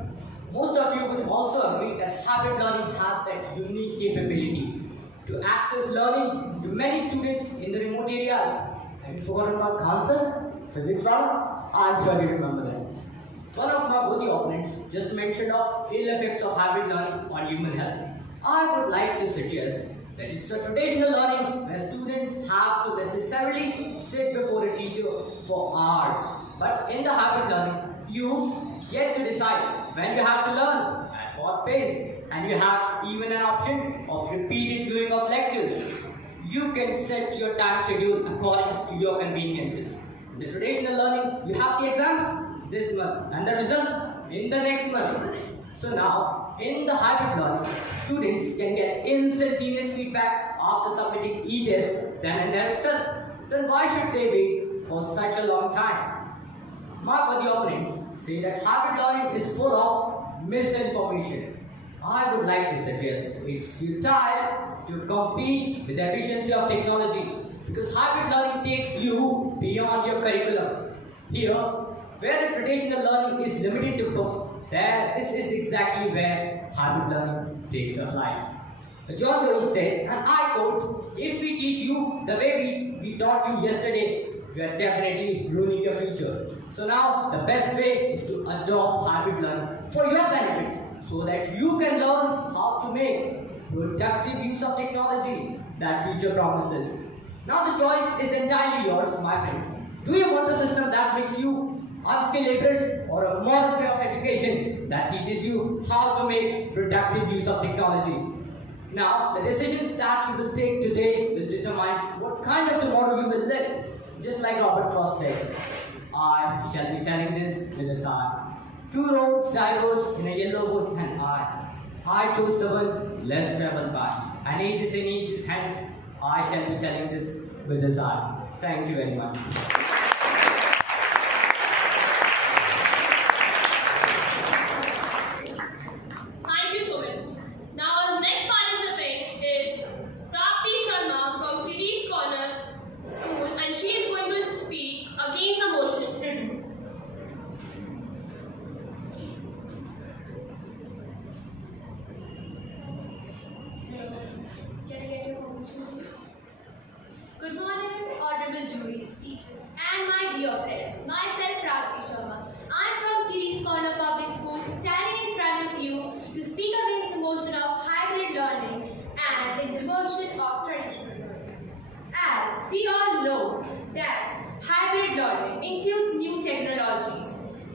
Most of you would also agree that hybrid learning has that unique capability to access learning to many students in the remote areas. Have you forgotten about cancer? Physics rather? I'm sure you remember that. One of my worthy opponents just mentioned of ill effects of hybrid learning on human health. I would like to suggest that it's a traditional learning where students have to necessarily sit before a teacher for hours. But in the hybrid learning, you get to decide when you have to learn, at what pace, and you have even an option of repeated viewing of lectures. You can set your time schedule according to your conveniences. In the traditional learning, you have the exams this month and the result in the next month. So now, in the hybrid learning, students can get instantaneous feedbacks after submitting e-tests then and there itself. Then why should they wait for such a long time? My worthy opponents say that hybrid learning is full of misinformation. I would like to suggest it's futile to compete with the efficiency of technology because hybrid learning takes you beyond your curriculum. Here, where the traditional learning is limited to books, this is exactly where hybrid learning takes us life. John Lewis said, and I quote, "If we teach you the way we taught you yesterday, you are definitely ruining your future." So now, the best way is to adopt hybrid learning for your benefits so that you can learn how to make productive use of technology that future promises. Now the choice is entirely yours, my friends. Do you want a system that makes you unskilled laborers or a modern way of education that teaches you how to make productive use of technology? Now, the decisions that you will take today will determine what kind of tomorrow you will live. Just like Robert Frost said, I shall be telling this with a sigh. Two roads diverge in a yellow wood and I chose the one less traveled by. And ages and ages hence, I shall be telling this with a sigh. Thank you very much. Thank you, Sumit. Now, our next participant is Prapti Sharma from Tiri's Corner School, and she is going to speak against the motion. Can I get your permission, please? Good morning, honorable juries, teachers, and my dear friends. Myself, Prapti Sharma. I'm from Tiri's Corner Public School, standing in front of you to speak against the motion of hybrid learning and the devotion of traditional learning. As we all know that hybrid learning includes new technologies.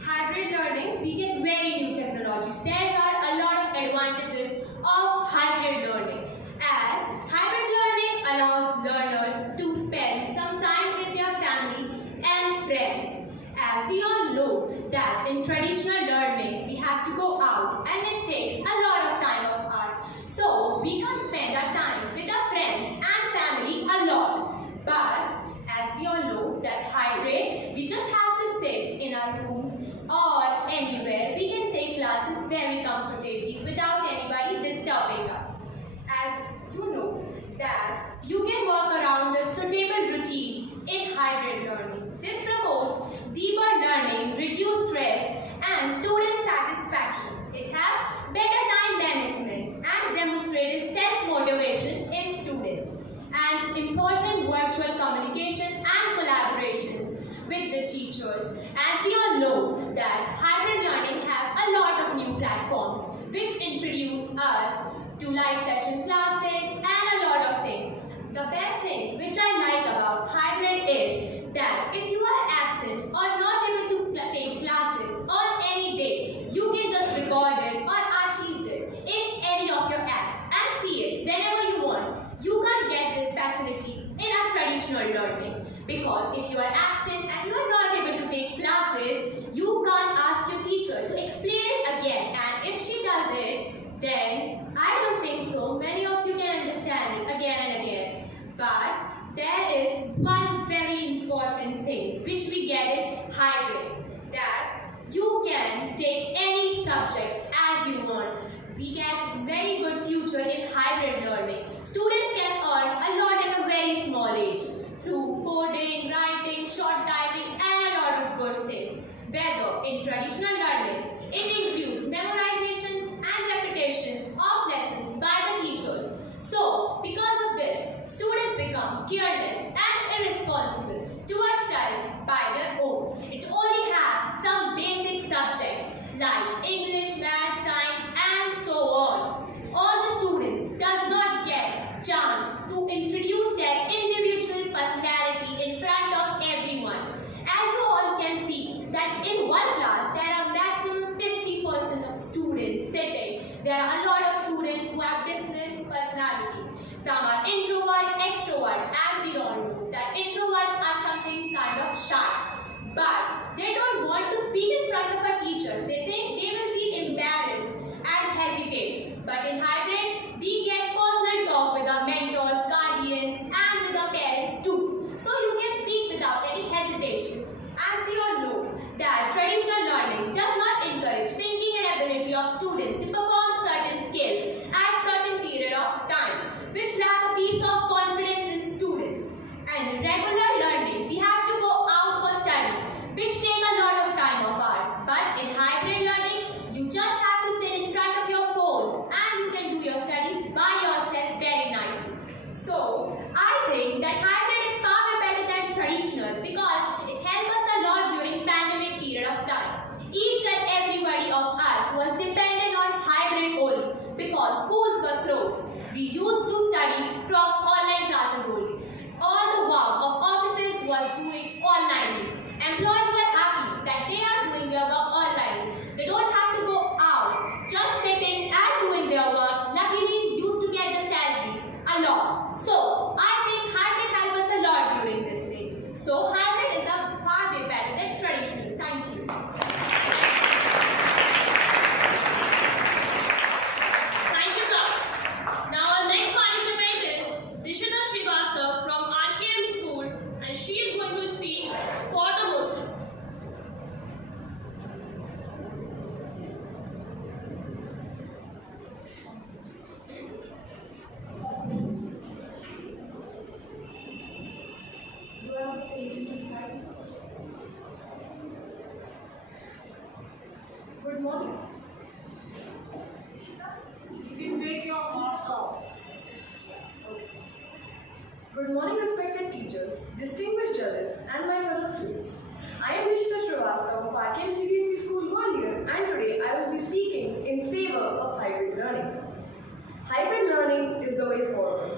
Hybrid learning, we get very new technologies. There are a lot of advantages of hybrid learning. As hybrid learning allows learners to spend some time with their family and friends. As we all know that in traditional learning, we have to go out and it takes a lot of time of ours. So we can't spend our time with our friends and family a lot. But as we our rooms or anywhere, we can take classes very comfortably without anybody disturbing us. As you know that you can work around the suitable routine in hybrid learning. This promotes deeper learning, reduced stress and student satisfaction. It has better time management and demonstrated self-motivation in students and important virtual communication and collaborations with the teachers. As we all know that hybrid learning have a lot of new platforms which introduce us to live session classes and a lot of things. The best thing which I like about hybrid is that if you are absent or not able to take classes on any day, you can just record it or archive it in any of your apps and see it whenever you want. You can't get this facility in a traditional learning because if you are absent and you are not able to take classes, you can't ask your teacher to explain it again, and if she does it, then I don't think so many of you can understand it again and again. But there is one very important thing which we get in hybrid, that you can take any subjects as you want. We get very good future in hybrid learning. Students can earn a lot at a very small age through coding, writing, short typing and a lot of good things. Whether in traditional learning, it includes memorization and repetitions of lessons by the teachers. So, because of this, students become careless and irresponsible towards study by their own. It only has some basic subjects like English, math, science and so on. All the students does not get chance to introduce their individual personality in front of everyone. As you all can see that in one class there are maximum 50% of students sitting. There are a lot of students who have different personality. Some are introvert, extrovert, as we all know that introverts are something kind of shy. But they don't want to speak in front of our teachers. They think they will be embarrassed and hesitate. But in hybrid, we get personal talk with our mentors, guardians and with our parents too. So you can speak without any hesitation. As we all know that traditional learning does not encourage thinking and ability of students to perform certain skills at certain period of time, which lack a piece of confidence in students. And in regular learning, we have to go out for studies, which take a lot of time of ours. But in hybrid learning, you just have to sit in front of your phone and you can do your studies by yourself very nicely. So, I think that hybrid is far better than traditional because it helped us a lot during pandemic period of time. Each and everybody of us was dependent on hybrid only because schools were closed. We used to study from online classes only. All the work of offices was doing online. Employees were happy that they are doing their work online. They don't have to go out, just sitting and doing their work. Luckily, used to get the salary a lot. So, I think hybrid helped us a lot during this day. So, hybrid is a far way better than traditional. Thank you. Thank you, Clark. Now our next participant is from RKM School, and she is going to speak for the motion. You are the agent to start. Good morning. You can take your mask off. Okay. Good morning, respected teachers, distinguished judges, and my fellow students. I am Shrivastava of RKM CBSE School, GWALIOR, and today I will be speaking in favor of hybrid learning. Hybrid learning is the way forward.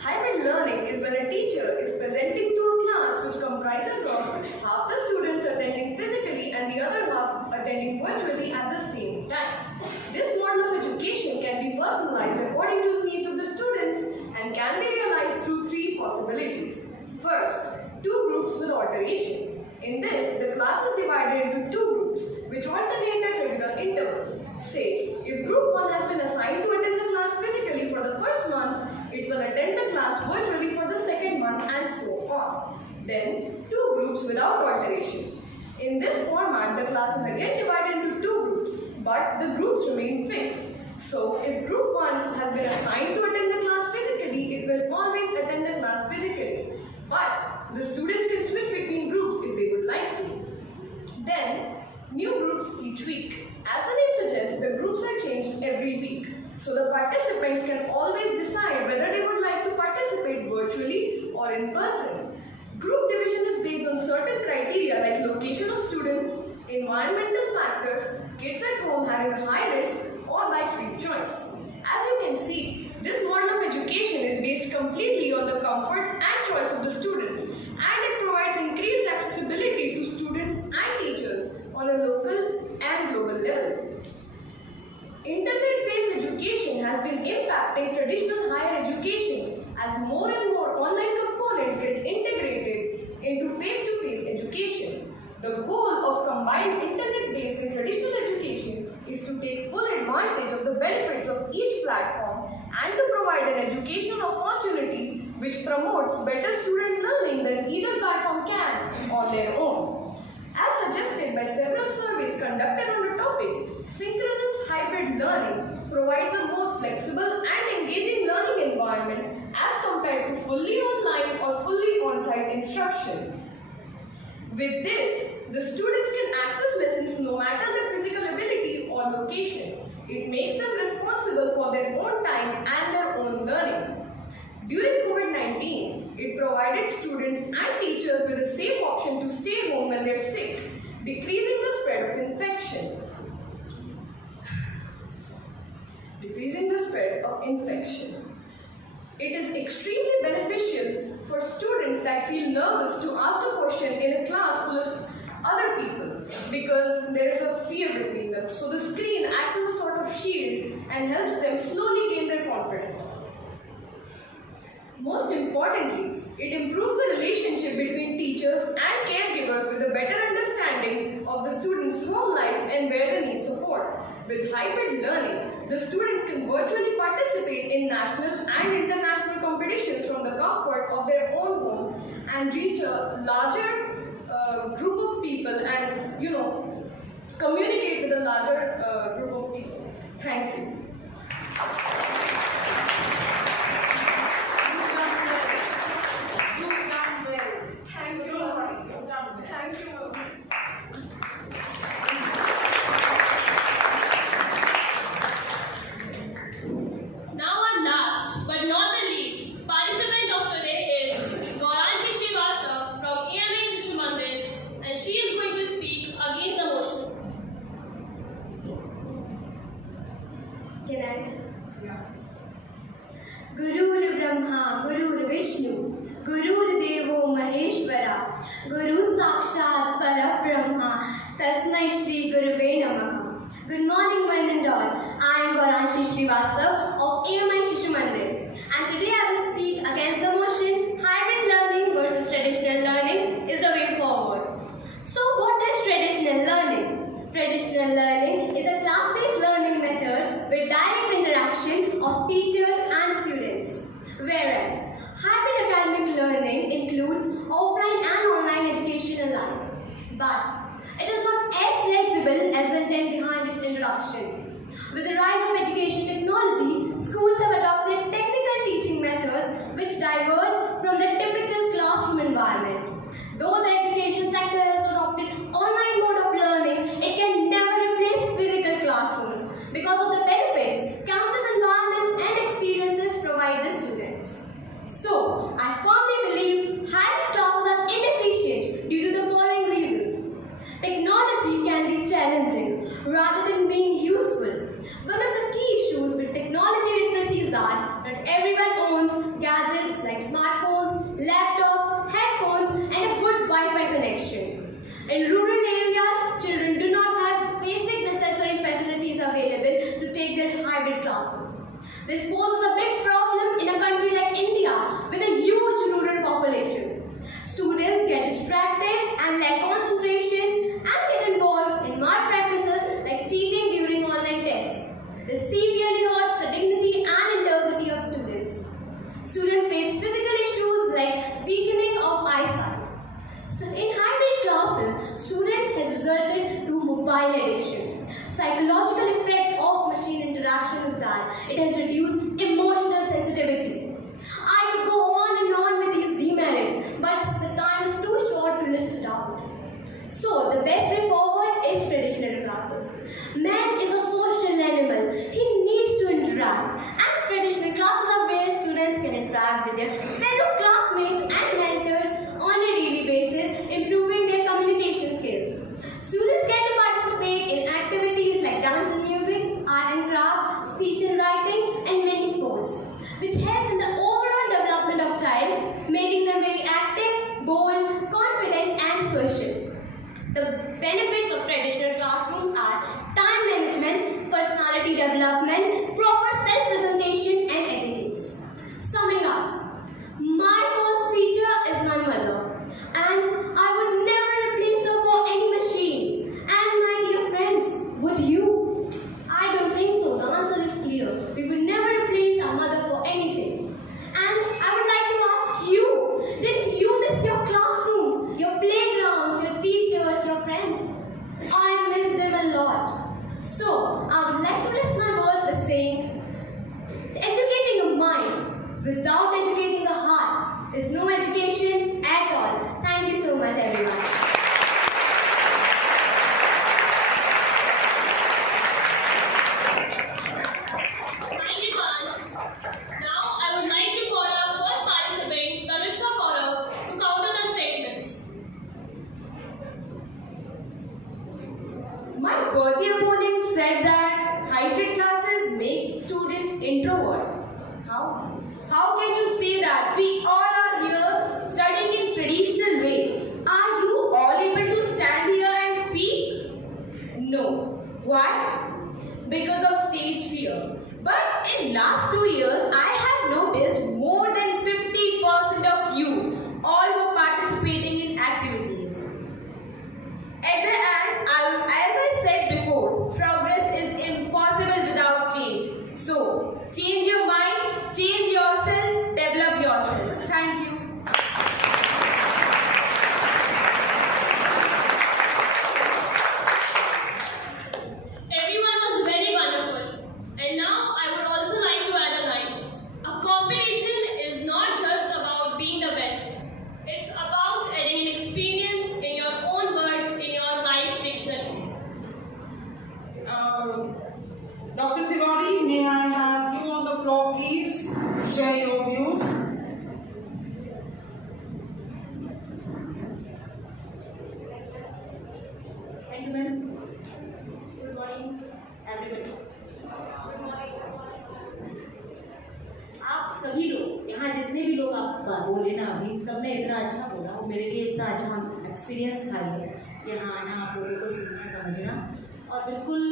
Hybrid learning is when a teacher is presenting to a class which comprises of half the students attending physically and the other half attending virtually at the same time. This model of education can be personalized according to the needs of the students and can be realized through three possibilities. First, two groups with alternation. In this, the class is divided into two groups which alternate at regular intervals. Say, if group 1 has been assigned to attend the class physically for the first month, it will attend the class virtually for the second month and so on. Then, two groups without alteration. In this format, the class is again divided into two groups, but the groups remain fixed. So, if group 1 has been assigned to attend the class physically, it will always attend the class physically. But the students can switch between groups if they would like to. Then, new groups each week. As the name suggests, the groups are changed every week. So, the participants can always decide whether they would like to participate virtually or in person. Group division is based on certain criteria like location of students, environmental factors, kids at home having a high risk, or by free choice. As you can see, this model of education is based completely on the comfort and choice of the students, and it provides increased accessibility to students and teachers on a local and global level. Internet-based education has been impacting traditional higher education as more and more online components get integrated into face-to-face education. The goal of combined internet-based and traditional education is to take full advantage of the benefits of each platform and to provide an educational opportunity which promotes better student learning than either platform can on their own. As suggested by several surveys conducted on the topic, synchronous hybrid learning provides a more flexible and engaging learning environment as compared to fully online or fully on-site instruction. With this, the students can access lessons no matter their physical ability or location. It makes them responsible for their own time and their own learning. During COVID-19, it provided students and teachers with a safe option to stay home when they're sick, decreasing the spread of infection. It is extremely beneficial for students that feel nervous to ask a question in a class full of other people because there is a fear between them. So the screen acts as a sort of shield and helps them slowly gain their confidence. Most importantly, it improves the relationship between teachers and caregivers with a better understanding of the students' home life and where they need support. With hybrid learning, the students can virtually participate in national and international competitions from the comfort of their own home and reach a larger group of people and, communicate with a larger group of people. Thank you. Gurur Brahma, Gurur Vishnu, Gurur Devo Maheshwara, Guru Sakshat Parabrahma, Tasmai Shri Guruve Namaha. Good morning, one and all. I am Gauranshi Srivastava of AMI SHISHUMANDIR, and today I will speak against the motion hybrid learning versus traditional learning is the way forward. So, what is traditional learning? Traditional learning is a class-based learning method with direct interaction of teachers and students, whereas hybrid academic learning includes offline and online education alike. But it is not as flexible as the intent behind its introduction. With the rise of education technology, schools have adopted technical teaching methods which diverge from the typical classroom environment. Though the education sector has adopted online mode of learning, it can never replace physical classrooms because of the benefits campus environment and experiences provide the students. So, I firmly believe hybrid classes are inefficient due to the following reasons. Technology can be challenging rather than being useful. One of the key issues with technology literacy is that not everyone owns gadgets like smartphones, laptops, headphones, and a good Wi-Fi connection. In rural areas, children do not have basic necessary facilities available to take their hybrid classes. This poses a big problem in a country like India with a huge rural population. Students get distracted and lack concentration and get involved in malpractices like cheating during online tests. This severely hurts the dignity and integrity of mobile addiction. Psychological effect of machine interaction is that it has reduced emotional sensitivity. I could go on with these demerits, but the time is too short to list it out. So, the best way forward is traditional classes. Man is a social animal. He needs to interact. And traditional classes are where students can interact with their fellow classmates and mentors on a daily basis, improving their communication skills. Students get to participate in activities like dance and music, art and craft, speech and writing, and many sports, which helps in the overall development of child, making them very active, bold, confident, and social. The benefits of traditional classrooms are time management, personality development, proper self-presentation, and etiquettes. Summing up, my first teacher is my mother, and I would never replace her for any machine. And my dear friends, would you? I don't think so. The answer is clear. We would never replace our mother for anything. And I would like to ask you, did you miss your classrooms, your playgrounds, your teachers, your friends? I miss them a lot. So, I would like to rest my words by saying, educating a mind without educating a heart is no education at all. Thank you so much, everyone. Thank you, class. Now I would like to call our first participant, Tanushka Kaurav, to counter the statements. My worthy opponent said that hybrid classes make students introvert. How? How can you say that? We all are here studying in traditional way. Are you all able to stand here and speak? No. Why? Because of stage fear. But in last 2 years, I have noticed more than 50% of you all were participating in activities. At the end, as I said before, progress is impossible without change. So, change your mind, change yourself, develop yourself. Thank you. Everyone was very wonderful. And now I would also like to add a line. A competition is not just about being the best. It's about adding an experience in your own words, in your life dictionary. Dr. Tiwari, may I have you on the floor, please, to share your views? Thank you, ma'am. Good morning, everybody. आप सभी लोग यहाँ जितने भी लोग आप बोले ना अभी सबने इतना अच्छा बोला, वो मेरे लिए इतना अच्छा एक्सपीरियंस था ये यहाँ आना, आप लोगों को सुनना समझना, और बिल्कुल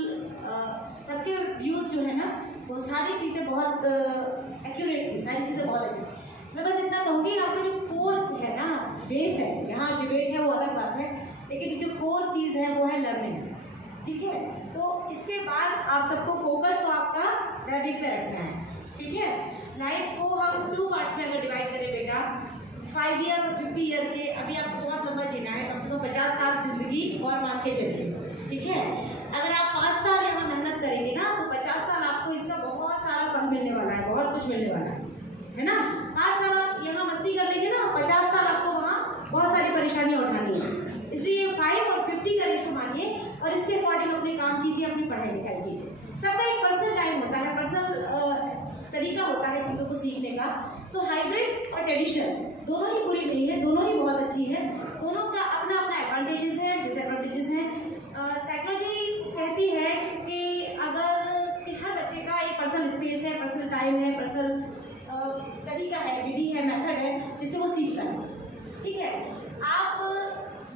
सबके व्यूज़ जो है ना वो सारी चीज़ें बहुत एक्यूरेट थी, सारी चीज़ें बहुत अच्छी। मैं बस इतना कहूँगी आपका जो कोर है ना, बेस है, यहाँ डिबेट है वो अलग बात है, लेकिन जो कोर चीज़ है वो है लर्निंग। ठीक है, तो इसके बाद आप सबको फोकस तो आपका लर्निंग पे रखना है। ठीक है, लाइफ को हम 2 पार्ट्स में अगर डिवाइड करें बेटा, 5 ईयर और 50 ईयर के, अभी आपको बहुत लंबा जीना है, कम से कम 50 साल जिंदगी और मान के चलिए। ठीक है, अगर आप 5 साल यहाँ मेहनत करेंगे ना तो 50 साल आपको इसका बहुत सारा फल मिलने वाला है, बहुत कुछ मिलने वाला है ना। 5 साल आप यहाँ मस्ती कर लेंगे ना, 50 साल आपको वहाँ बहुत सारी परेशानियाँ उठानी है। इसलिए 5 और 50 का रेशो मानिए और इसके अकॉर्डिंग अपने काम कीजिए, अपनी पढ़ाई लिखाई कीजिए। सबका एक पर्सनल टाइम होता है, पर्सनल तरीका होता है चीज़ों को सीखने का। तो हाइब्रिड और ट्रेडिशनल दोनों ही बुरी नहीं है, दोनों ही बहुत अच्छी है, दोनों का अपना अपना एडवांटेजेस है, डिसएडवांटेजेस हैं। साइकोलॉजी कहती है कि अगर हर बच्चे का एक पर्सनल स्पेस है, पर्सनल टाइम है, पर्सनल तरीका है, विधि है, मेथड है जिससे वो सीखता है। ठीक है,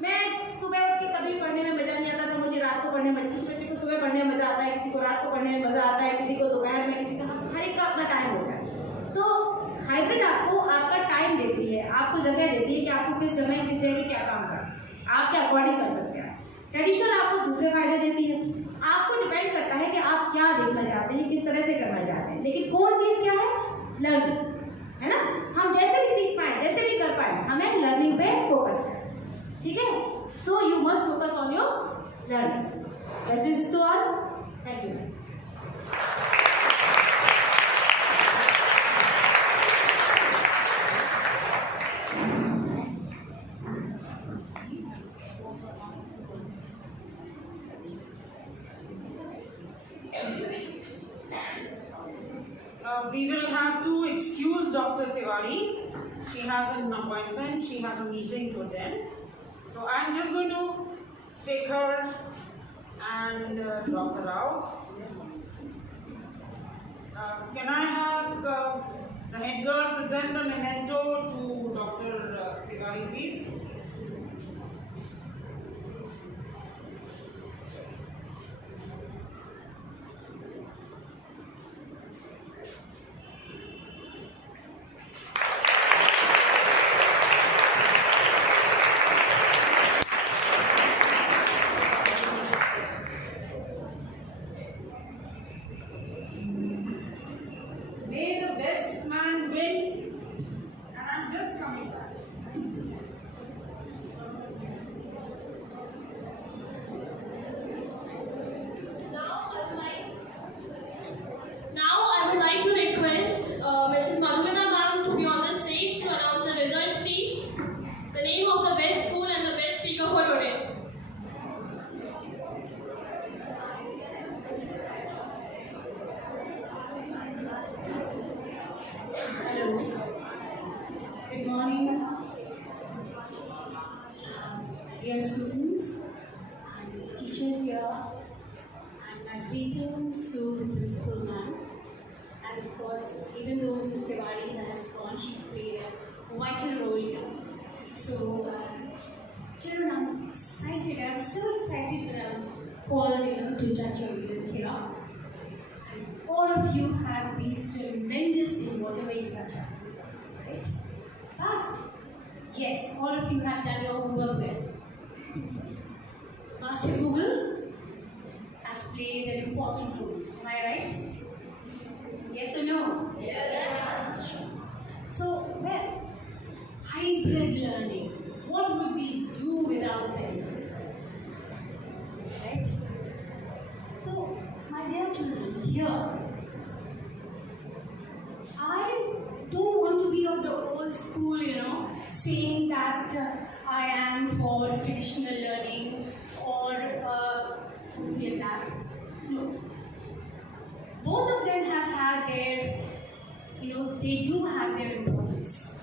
मैं सुबह उठ के कभी पढ़ने में मज़ा नहीं आता था, मुझे रात को पढ़ने में, किसी बच्चे को सुबह पढ़ने में मज़ा आता है, किसी को रात को पढ़ने में मज़ा आता है, किसी को दोपहर में, किसी का, हर एक का अपना टाइम होता है। तो हाइब्रिड आपको आपका टाइम देती है, आपको जगह देती है कि आपको किस समय किस जगह क्या काम करना, आप क्या अकॉर्डिंग कर सकते हैं। ट्रेडिशनल आपको दूसरे फायदे देती है, आपको डिपेंड करता है कि आप क्या देखना चाहते हैं, किस तरह से करना चाहते हैं, लेकिन कोर चीज़ क्या है? लर्निंग, है ना। हम जैसे भी सीख पाए, जैसे भी कर पाए, हमें लर्निंग पे फोकस करें। ठीक है, so you must focus on your learning. Best wishes to all. Thank you. We will have to excuse Dr. Tiwari. She has an appointment, she has a meeting to attend. So I'm just going to take her and drop her out. Can I have the head girl present a memento to Dr. Tiwari, please? Dear students and teachers here, and my greetings to the principal ma'am, and of course, even though Mrs. Tiwari has gone, she's played a vital role here. So, children, I'm excited. I was so excited when I was called to judge your event here. And all of you have been tremendous in whatever you have done, right? But yes, all of you have done your homework well. Master Google has played an important role. Am I right? Yes or no? Yes. So, well, hybrid learning. What would we do without them? Right? So, my dear children, here, I don't want to be of the old school, saying that I am for traditional learning or something like that. No. Both of them have had their, they do have their importance.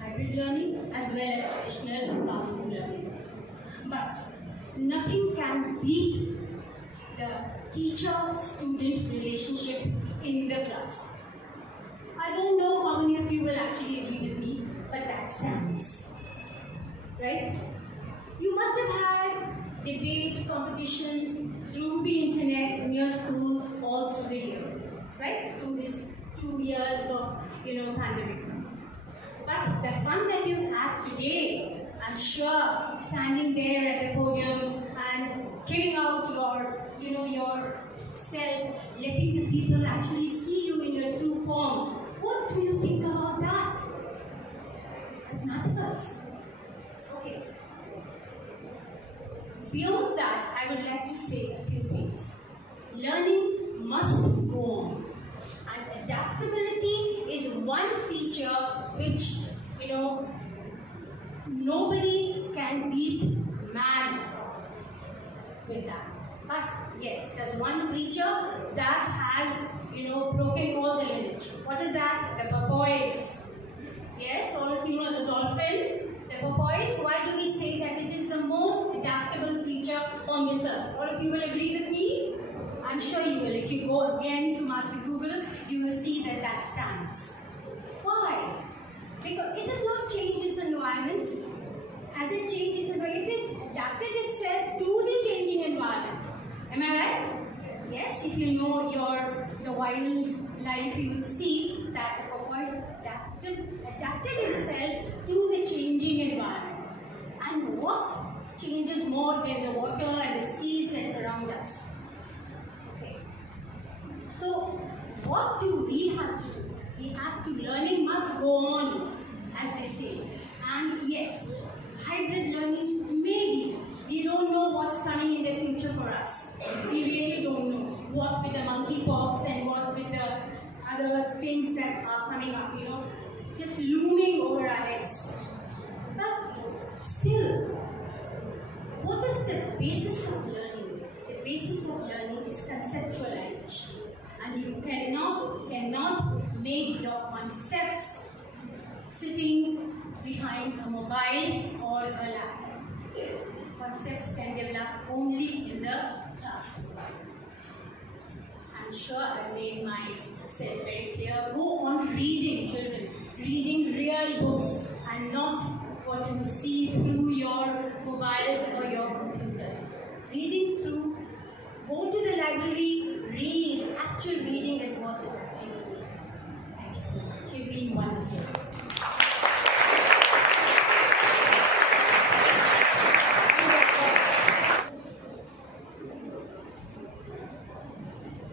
Hybrid learning as well as traditional classroom learning. But nothing can beat the teacher-student relationship in the classroom. I don't know how many of you will actually agree with me, but that stands. Right? You must have had debate competitions through the internet in your school all through the year. Right? Through these 2 years of, pandemic. But the fun that you have today, I'm sure, standing there at the podium and giving out your self, letting the people actually see you in your true form. What do you think about that? That matters. Okay. Beyond that, I would like to say a few things. Learning must go on. And adaptability is one feature which, nobody can beat man with that. But yes, there's one creature that has, broken all the lineage. What is that? The porpoise. Yes, all of you know the dolphin. The porpoise. Why do we say that it is the most adaptable creature on this earth? All of you will agree with me? I'm sure you will. If you go again to Master Google, you will see that that stands. Why? Because it has not changed its environment. Has it changed its environment? It has adapted itself to the changing environment. Am I right? Yes, if you know the wildlife, you will see that the porpoise adapted itself to the changing environment. And what changes more than the water and the seas that surround us? Okay. So, what do we have to do? We have to, learning must go on, as they say. And yes, hybrid learning, maybe we don't know what's coming in monkeypox and what with the other things that are coming up, just looming over our heads. But still, what is the basis of learning? The basis of learning is conceptualization. And you cannot make your concepts sitting behind a mobile or a laptop. Concepts can develop only in the classroom. I'm sure I made myself very clear. Go on reading, children. Reading real books and not what you see through your mobiles or your computers. Reading through, go to the library, read. Actual reading is what is actually good. Thank you so much. You've been wonderful.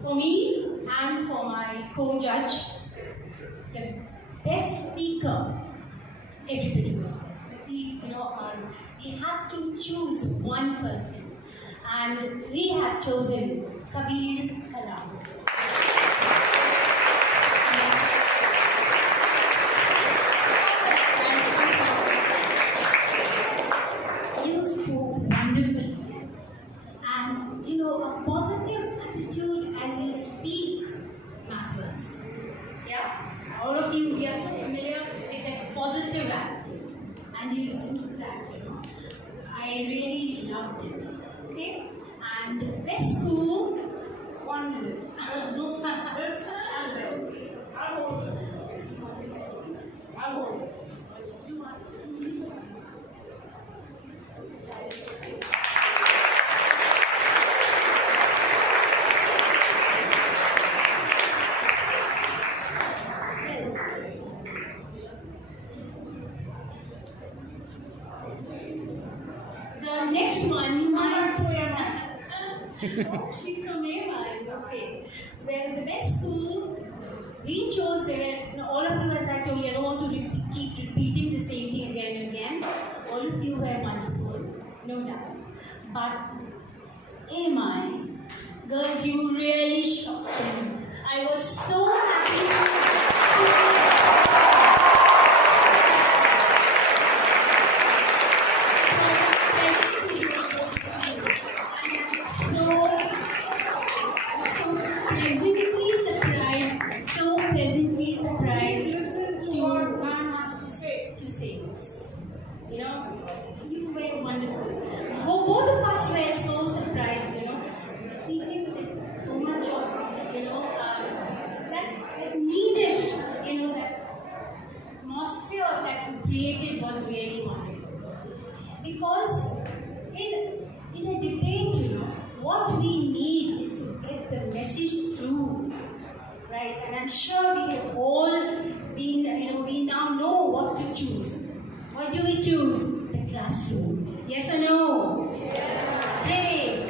For me and for my co-judge, the best speaker, everybody was best. But we had to choose one person, and we have chosen Kabir Kalam. You spoke wonderfully, and a positive attitude as you speak matters. Yeah, all of you are so familiar with that positive attitude, and you do that. I really loved it. Okay, and the best school. 1 minute. I'll hold it. I'll hold it. The next one might. She's from AMI, okay. Well, the best school we chose there, all of you, as I told you, I don't want to keep repeating the same thing again and again. All of you were wonderful, no doubt. But AMI, girls, you really shocked me. I was so happy. You were wonderful. Both of us were so surprised, speaking with so much of, that needed, that atmosphere that you created was really wonderful. Because in a debate, what we need is to get the message through, right? And I'm sure we have all been, we now know what to choose. What do we choose? The classroom. Yes or no? Yeah.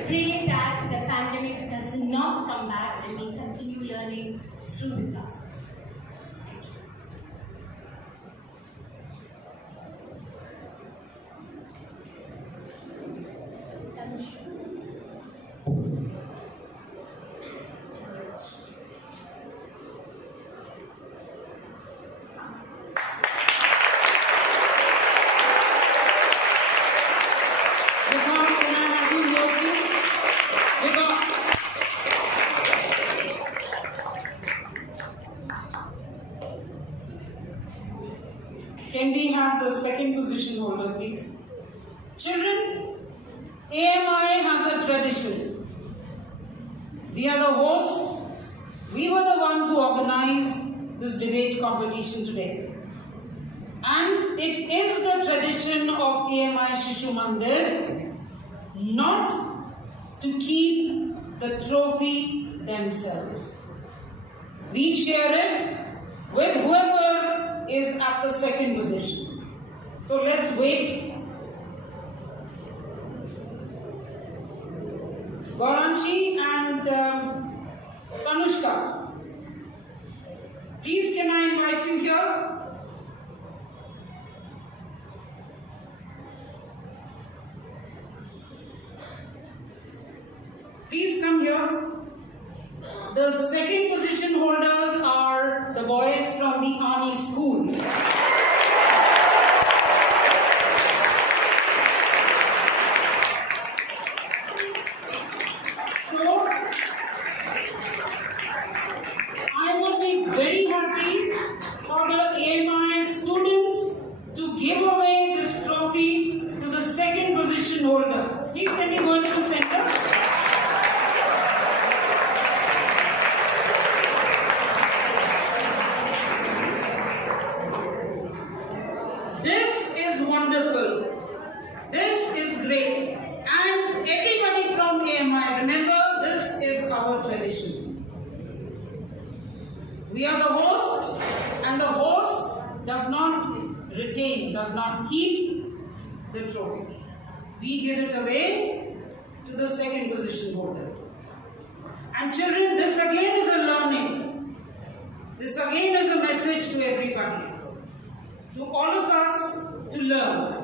Pray that the pandemic does not come back and we continue learning through the classes. Thank you. Can we have the second position holder, please? Children, AMI has a tradition. We are the hosts. We were the ones who organized this debate competition today. And it is the tradition of AMI SHISHUMANDIR not to keep the trophy themselves. We share it with whoever is at the second position. So let's wait. Gauramshi and Tanushka, please can I invite you here? Please come here. The second position holders are the boys from the Army School. So, I would be very happy for the AMI students to give away this trophy to the second position holder. Please can you go to the center? This is wonderful. This is great. And everybody from AMI, remember, this is our tradition. We are the hosts, and the host does not retain, does not keep the trophy. We give it away to the second position holder. And children, this again is a learning. This again is a message to everybody, to all of us to learn.